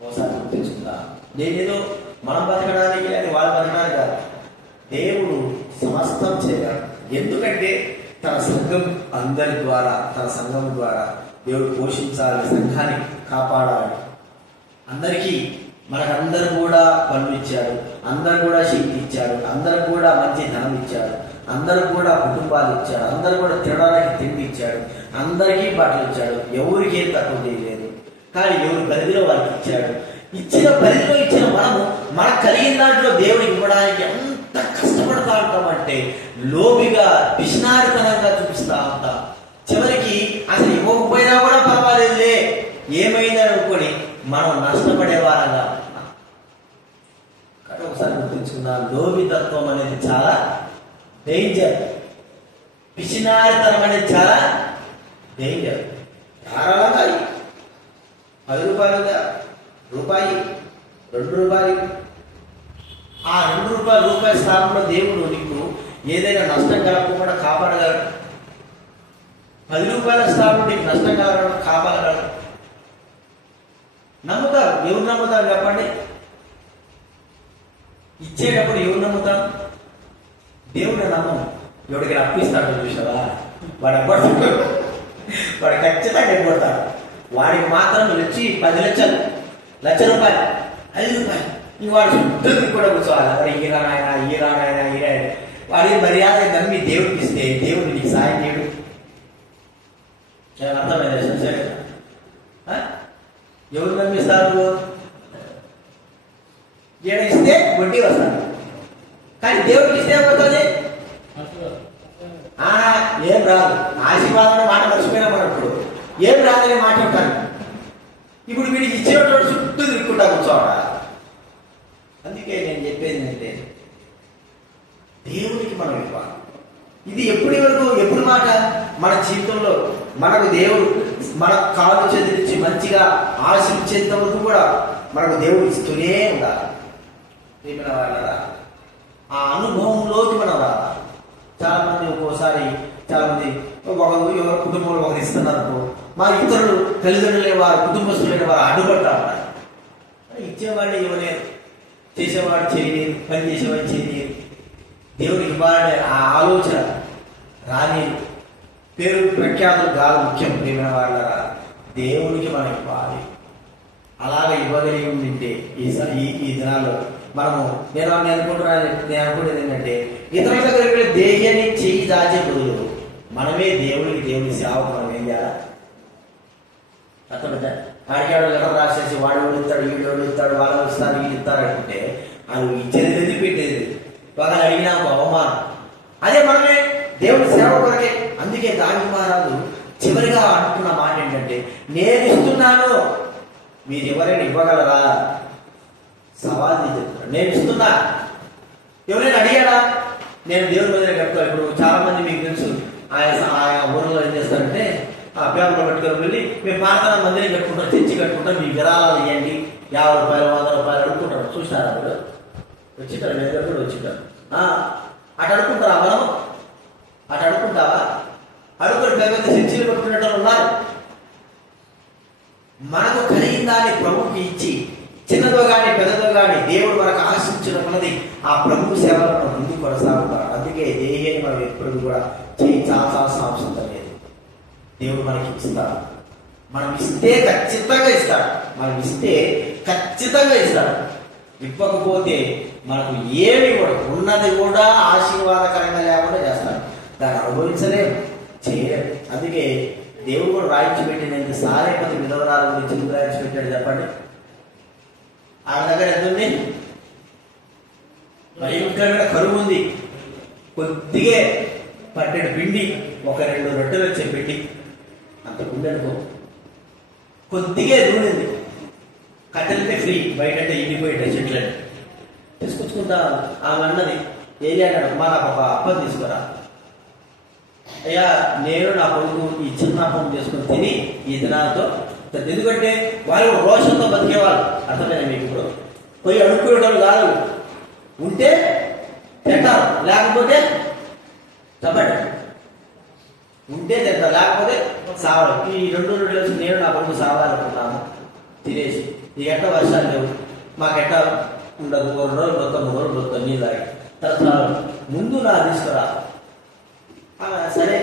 ఒకసారి తెలుసుకుందా? నేనేదో మనం బతకడానికి కానీ వాళ్ళు బతకడానికి కాదు, దేవుడు సమస్తం చేయాలి. ఎందుకంటే తన సంఘం అందరి ద్వారా, తన సంఘం ద్వారా దేవుడు పోషించాలి, సంఘాన్ని కాపాడాలి. అందరికీ మనకందరూ కూడా పనులు ఇచ్చాడు, అందరు కూడా శక్తి ఇచ్చాడు, అందరు కూడా మంచి ధనం ఇచ్చాడు, అందరు కూడా కుటుంబాలు ఇచ్చాడు, అందరు కూడా తినడానికి తిండి ఇచ్చాడు, అందరికీ బట్టలు ఇచ్చాడు. ఎవరికి ఏం తక్కువ చేయలేదు, కానీ ఎవరి పరిధిలో వాళ్ళకి ఇచ్చాడు. ఇచ్చిన పరిధిలో ఇచ్చిన మనము మనకు కలిగిన దాంట్లో దేవుడు ఇవ్వడానికి ఎంత కష్టపడతా ఉంటామంటే లోబిగా పిష్నారితనంగా చూపిస్తా ఉంటాం. చివరికి అసలు ఇవ్వకపోయినా కూడా పర్వాలేదులే ఏమైందని అనుకొని మనం నష్టపడే వారంగా ఉంటున్నాం. కానీ ఒకసారి గుర్తుంచుకున్నా, లోబితత్వం అనేది చాలా డేంజర్. పిచ్చినారితనం అనేది చాలా డేంజర్. ధారాళంగా 10 రూపాయలుగా రూపాయి, 2 రూపాయలు, ఆ 2 రూపాయల స్థానంలో దేవుడు నీకు ఏదైనా నష్టం కలగకుండా కాపాడగలడు. 10 రూపాయల స్థానంలో నీకు నష్టం కలగడం కాపాడగలడు. నమ్ముతారు. ఎవరు నమ్ముతారు చెప్పండి? ఇచ్చేటప్పుడు ఎవరు నమ్ముతాం? దేవుడు నమ్మం. ఎవడికి అప్పిస్తాడు చూసావా, వాడు అప్పడతాడు, వాడు ఖచ్చితంగా ఎగ్గొడతాడు. వాడికి మాత్రం వచ్చి 10 లక్షలు, 1,00,000 రూపాయలు, 5 రూపాయలు, ఇంక వాడు చుట్టూ కూడా కూర్చోవాలి. వాడు ఈరానాయన వాడి మర్యాద నమ్మి దేవుడికి ఇస్తే దేవుడు నీకు సాయం చేయడు. అర్థమైంది? ఎవరు నమ్మిస్తారు? ఇస్తే వడ్డీ వస్తారు, కానీ దేవుడికి ఇస్తే ఏమవుతుంది? ఏం రాదు. ఆశీర్వాదం మాట మర్చిపోయినామన్నప్పుడు ఏం రాదనే మాట ఉంటాను. ఇప్పుడు వీడికి ఇచ్చినటువంటి చుట్టూ తిరుగుకుంటా కూర్చోవడా. అందుకే నేను చెప్పేది ఏంటంటే దేవుడికి మనం ఇవ్వాలి. ఇది ఎప్పుడు మాట మన జీవితంలో మనకు దేవుడు మన కాలు చెదిరించి మంచిగా ఆశించేంత వరకు కూడా మనకు దేవుడు ఇస్తూనే ఉండాలి. వాళ్ళ ఆ అనుభవంలోకి మనం రావాలి. చాలా మంది ఒక్కోసారి ఎవరి కుటుంబంలో ఒకరు ఇస్తున్నారు, మా ఇతరులు తల్లిదండ్రులే వారు కుటుంబస్తులైన వారు అడ్డుపడతా ఉన్నారు. ఇచ్చేవాళ్ళు ఇవ్వలేరు, చేసేవాడు చేయలేరు, పని చేసేవాడు చేయలేరు. దేవుడికి ఇవ్వాలనే ఆ ఆలోచన రాని, పేరు ప్రఖ్యాతులు కాదు ముఖ్యం. ప్రేమ వాళ్ళ దేవుడికి మనం ఇవ్వాలి. అలాగ ఇవ్వగలిగి ఉండింటే ఈ దినాల్లో మనము నేను అనుకుంటున్నది ఏంటంటే ఇతరుల దగ్గరికి వెళ్ళి దేయ్యని చెయ్యి దాచే బదులు మనమే దేవుడి సేవకు మనం ఏం చేయాలి? అర్థమైందా? కాడికాడు లెటర్ రాసేసి వాడు ఇస్తాడు, వీడు ఇస్తాడు, వాళ్ళు ఇస్తారు, వీళ్ళు ఇస్తారు అనుకుంటే అది ఇచ్చేది లేదు, పెట్టేది ఒకళ్ళు అడిగినా అవమానం. అదే మనమే దేవుడి సేవ కొరకే. అందుకే దాని మహారాజు చివరిగా అంటున్న మాట ఏంటంటే, నేను ఇస్తున్నాను, మీరు ఎవరైనా ఇవ్వగలరా? సవాల్ చెప్తున్నాడు. నేను ఇస్తున్నా. ఎవరైనా అడిగాడా? నేను దేవుని మందిరం కట్టుకో. ఇప్పుడు చాలా మంది మీకు తెలుసు, ఆయా ఊర్లో ఏం చేస్తారంటే ఆ పేపర్లో పట్టుకొని వెళ్ళి మేము ప్రార్థన మందిరం కట్టుకుంటాం, చర్చి కట్టుకుంటాం, మీ విరాళాలు ఇవ్వండి, 50 రూపాయలు 100 రూపాయలు అడుగుతుంటారు. చూసినారా? అప్పుడు వచ్చింటారు, మీ దగ్గర కూడా వచ్చింటారు. అటు అడుగుకుంటారా? మనం అటు అడుగుకుంటావా? అడుగుని పెద్ద పెద్ద చర్చిలు పట్టుకునేటోళ్ళు ఉన్నారు. మనకు కలిగిన దాన్ని ప్రభువుకి ఇచ్చి, చిన్నదో కానీ పెద్దదో కానీ దేవుడు మనకు ఆశించినది ఆ ప్రభు సేవలు మనం ముందుకు కొనసాగుతారు. అందుకే దేహాన్ని మనం ఎప్పుడు కూడా చేయించాల్సిన అవసరం లేదు. దేవుడు మనకి ఇస్తాడు. మనం ఇస్తే ఖచ్చితంగా ఇస్తాడు. మనం ఇస్తే ఖచ్చితంగా ఇస్తాడు. ఇవ్వకపోతే మనకు ఏమి కూడా ఉన్నది కూడా ఆశీర్వాదకరంగా లేకుండా చేస్తాడు. దాన్ని అనుభవించలేము, చేయలేము. అందుకే దేవుడు కూడా రాయించి పెట్టినంత సారే కొద్ది విధవరాల గురించి ఎందుకు రాయించి పెట్టాడు చెప్పండి? ఆమె దగ్గర ఎంత ఉంది? భయంకరమైన కరువు ఉంది. కొద్దిగా పట్టెడు పిండి, 1-2 రొట్టెలు వచ్చే పిండి, అంత పిండి అనుకో. కొద్దిగా నూనెంది. కట్టెలకే ఫ్రీ, బయట ఇండిపోయేట చెట్లని తీసుకొచ్చుకుంటా. ఆమె అన్నది, ఏది అన్నాడు, మా నాకు ఒక అప్పం తీసుకురా. అయ్యా, నేను నా కొడుకు ఈ చిన్న అప్పం చేసుకుని తిని ఈ దినాలతో, ఎందుకంటే వాళ్ళు రోషంతో బతికేవాళ్ళు. అర్థమైనా మీకు? ఇప్పుడు పోయి అడుక్కునేటోళ్ళు కాదు. ఉంటే తింటారు, లేకపోతే చెప్పండి, ఉంటే తింటారు, లేకపోతే సావడం. ఈ 2 రోజులు నేను నా కొడుకు సావాలనుకున్నాను తినేసి. ఈ ఎట్ట వర్షాలు లేవు, మాకెట్ట ఉండదు, 2 రోజులు పోతాం, 3 రోజులు పోతాం, నీళ్ళు తాగి తర్వాత ముందు నా తీసుకురా. సరే,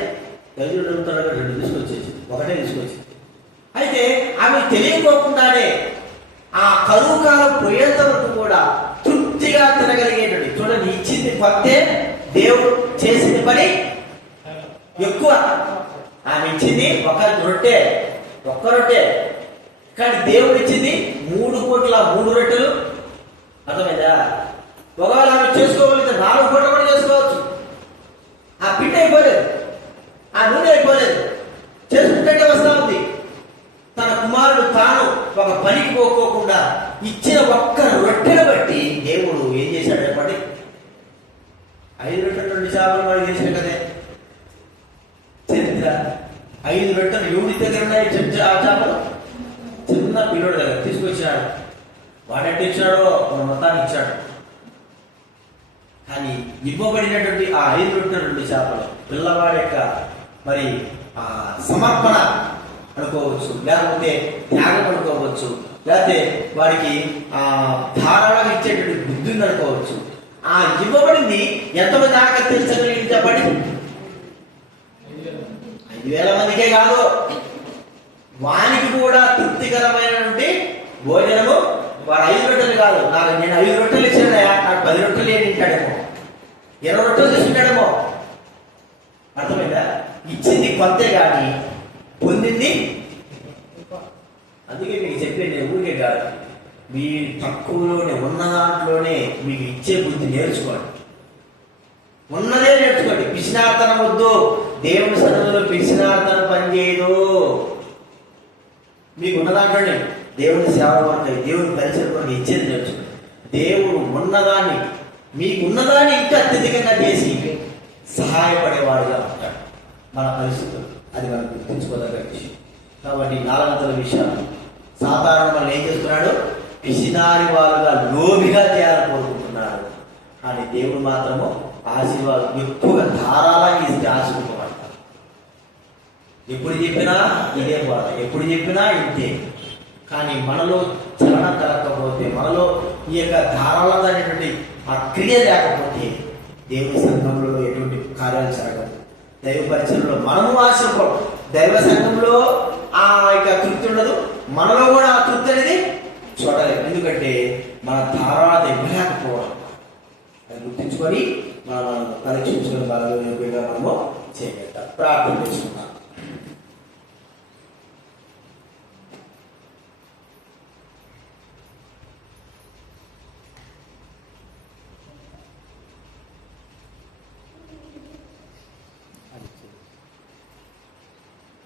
5 అడుగుతాడు, 2 తీసుకొచ్చేసి, 1 తీసుకొచ్చి. అయితే ఆమె తెలియకోకుండానే ఆ కరువు కాలం పోయేంత వరకు కూడా తృప్తిగా తినగలిగేటది. చూడండి, ఇచ్చింది కొత్తే, దేవుడు చేసింది పని ఎక్కువ. ఆమె ఇచ్చింది ఒక్క రొట్టె, కానీ దేవుడు ఇచ్చింది 3 పూటల 3 రొట్టెలు. అర్థమైందా? ఒకవేళ ఆమె చేసుకోగలిగితే 4 పూటలు కూడా చేసుకోవచ్చు. ఆ పిండి అయిపోలేదు, ఆ నూనె అయిపోలేదు, చేసుకుంటే వస్తా ఉంది. తన కుమారుడు తాను ఒక పనికి పోకోకుండా ఇచ్చిన ఒక్క రొట్టెను బట్టి దేవుడు ఏం చేశాడు చెప్పండి? 5 రొట్టెలు 2 చేపలు వాడు చేసిన కదే చరిత్ర. 5 రొట్టెలు ఎవరి దగ్గర ఉన్నాయి? ఆ చేపలు చిన్న పిల్లోడి దగ్గర తీసుకొచ్చినాడు. వాడెట్టు ఇచ్చాడో మన మొత్తాన్ని ఇచ్చాడు. కానీ ఇవ్వబడినటువంటి ఆ 5 రొట్టెలు 2 చేపలు పిల్లవాడి యొక్క మరి ఆ సమర్పణ అనుకోవచ్చు, లేకపోతే త్యాగం అనుకోవచ్చు, లేకపోతే వాడికి ఆ ధారాళంగా ఇచ్చేటువంటి బుద్ధి ఉంది అనుకోవచ్చు. ఆ ఇవ్వబడింది ఎంతమంది దాకా తెలుసగలిగింది చెప్పండి? 5,000 మందికే కాదు, వానికి కూడా తృప్తికరమైనటువంటి భోజనము. వాడు 5 రొట్టెలు కాదు, నేను 5 రొట్టెలు ఇచ్చానయా, నాకు 10 రొట్టెలు ఏం తింటాడేమో, 20 రొట్టెలు తీసుకుంటాడేమో. అర్థమైందా? ఇచ్చింది కొత్తే కానీ పొందింది. అందుకే మీకు చెప్పేది ఊరికే కాదు, మీ తక్కువలోనే ఉన్న దాంట్లోనే మీకు ఇచ్చే బుద్ధి నేర్చుకోండి. ఉన్నదే నేర్చుకోండి. పిసినార్తనం వద్దు. దేవుని సన్నిధిలో పిసినార్తనం పనిచేయదు. మీకు ఉన్న దాంట్లోనే దేవుని సేవ కొరకు, దేవుని పరిచయం కొరకు ఇచ్చేది నేర్చుకోండి. దేవుడు ఉన్నదాన్ని, మీకున్నదాన్ని ఇంకా అత్యధికంగా చేసి సహాయపడేవాడుగా ఉంటాడు. మన పరిస్థితులు అది మనం గుర్తించుకోదగ్గ విషయం. కాబట్టి 4 విషయాలు సాధారణ మనం ఏం చేస్తున్నాడు? పిసినారి వారుగా లోబిగా చేయాలని కోరుకుంటున్నాడు. కానీ దేవుడు మాత్రము ఆశీర్వాదం ఎక్కువగా ధారాళంగా ఇస్తే ఆశీర్వపడతాడు. ఎప్పుడు చెప్పినా ఇదే బాధ, ఎప్పుడు చెప్పినా ఇంతే. కానీ మనలో చలనం కలగకపోతే, మనలో ఈ యొక్క ధారాళమైనటువంటి ఆ క్రియ లేకపోతే దేవుని సంఘంలో ఎటువంటి కార్యాలు జరగవు. దైవ పరిచయంలో మనము ఆశపడం, దైవ సంఘంలో ఆ యొక్క తృప్తి ఉండదు, మనలో కూడా ఆ తృప్తి అనేది చూడలేదు. ఎందుకంటే మన ధారాళత ఇవ్వలేకపోవడం. అది గుర్తించుకొని మనం పరీక్షించుకుని బాగా మనము చేయగలుగుతాం. ప్రార్థన చేసుకుంటాం.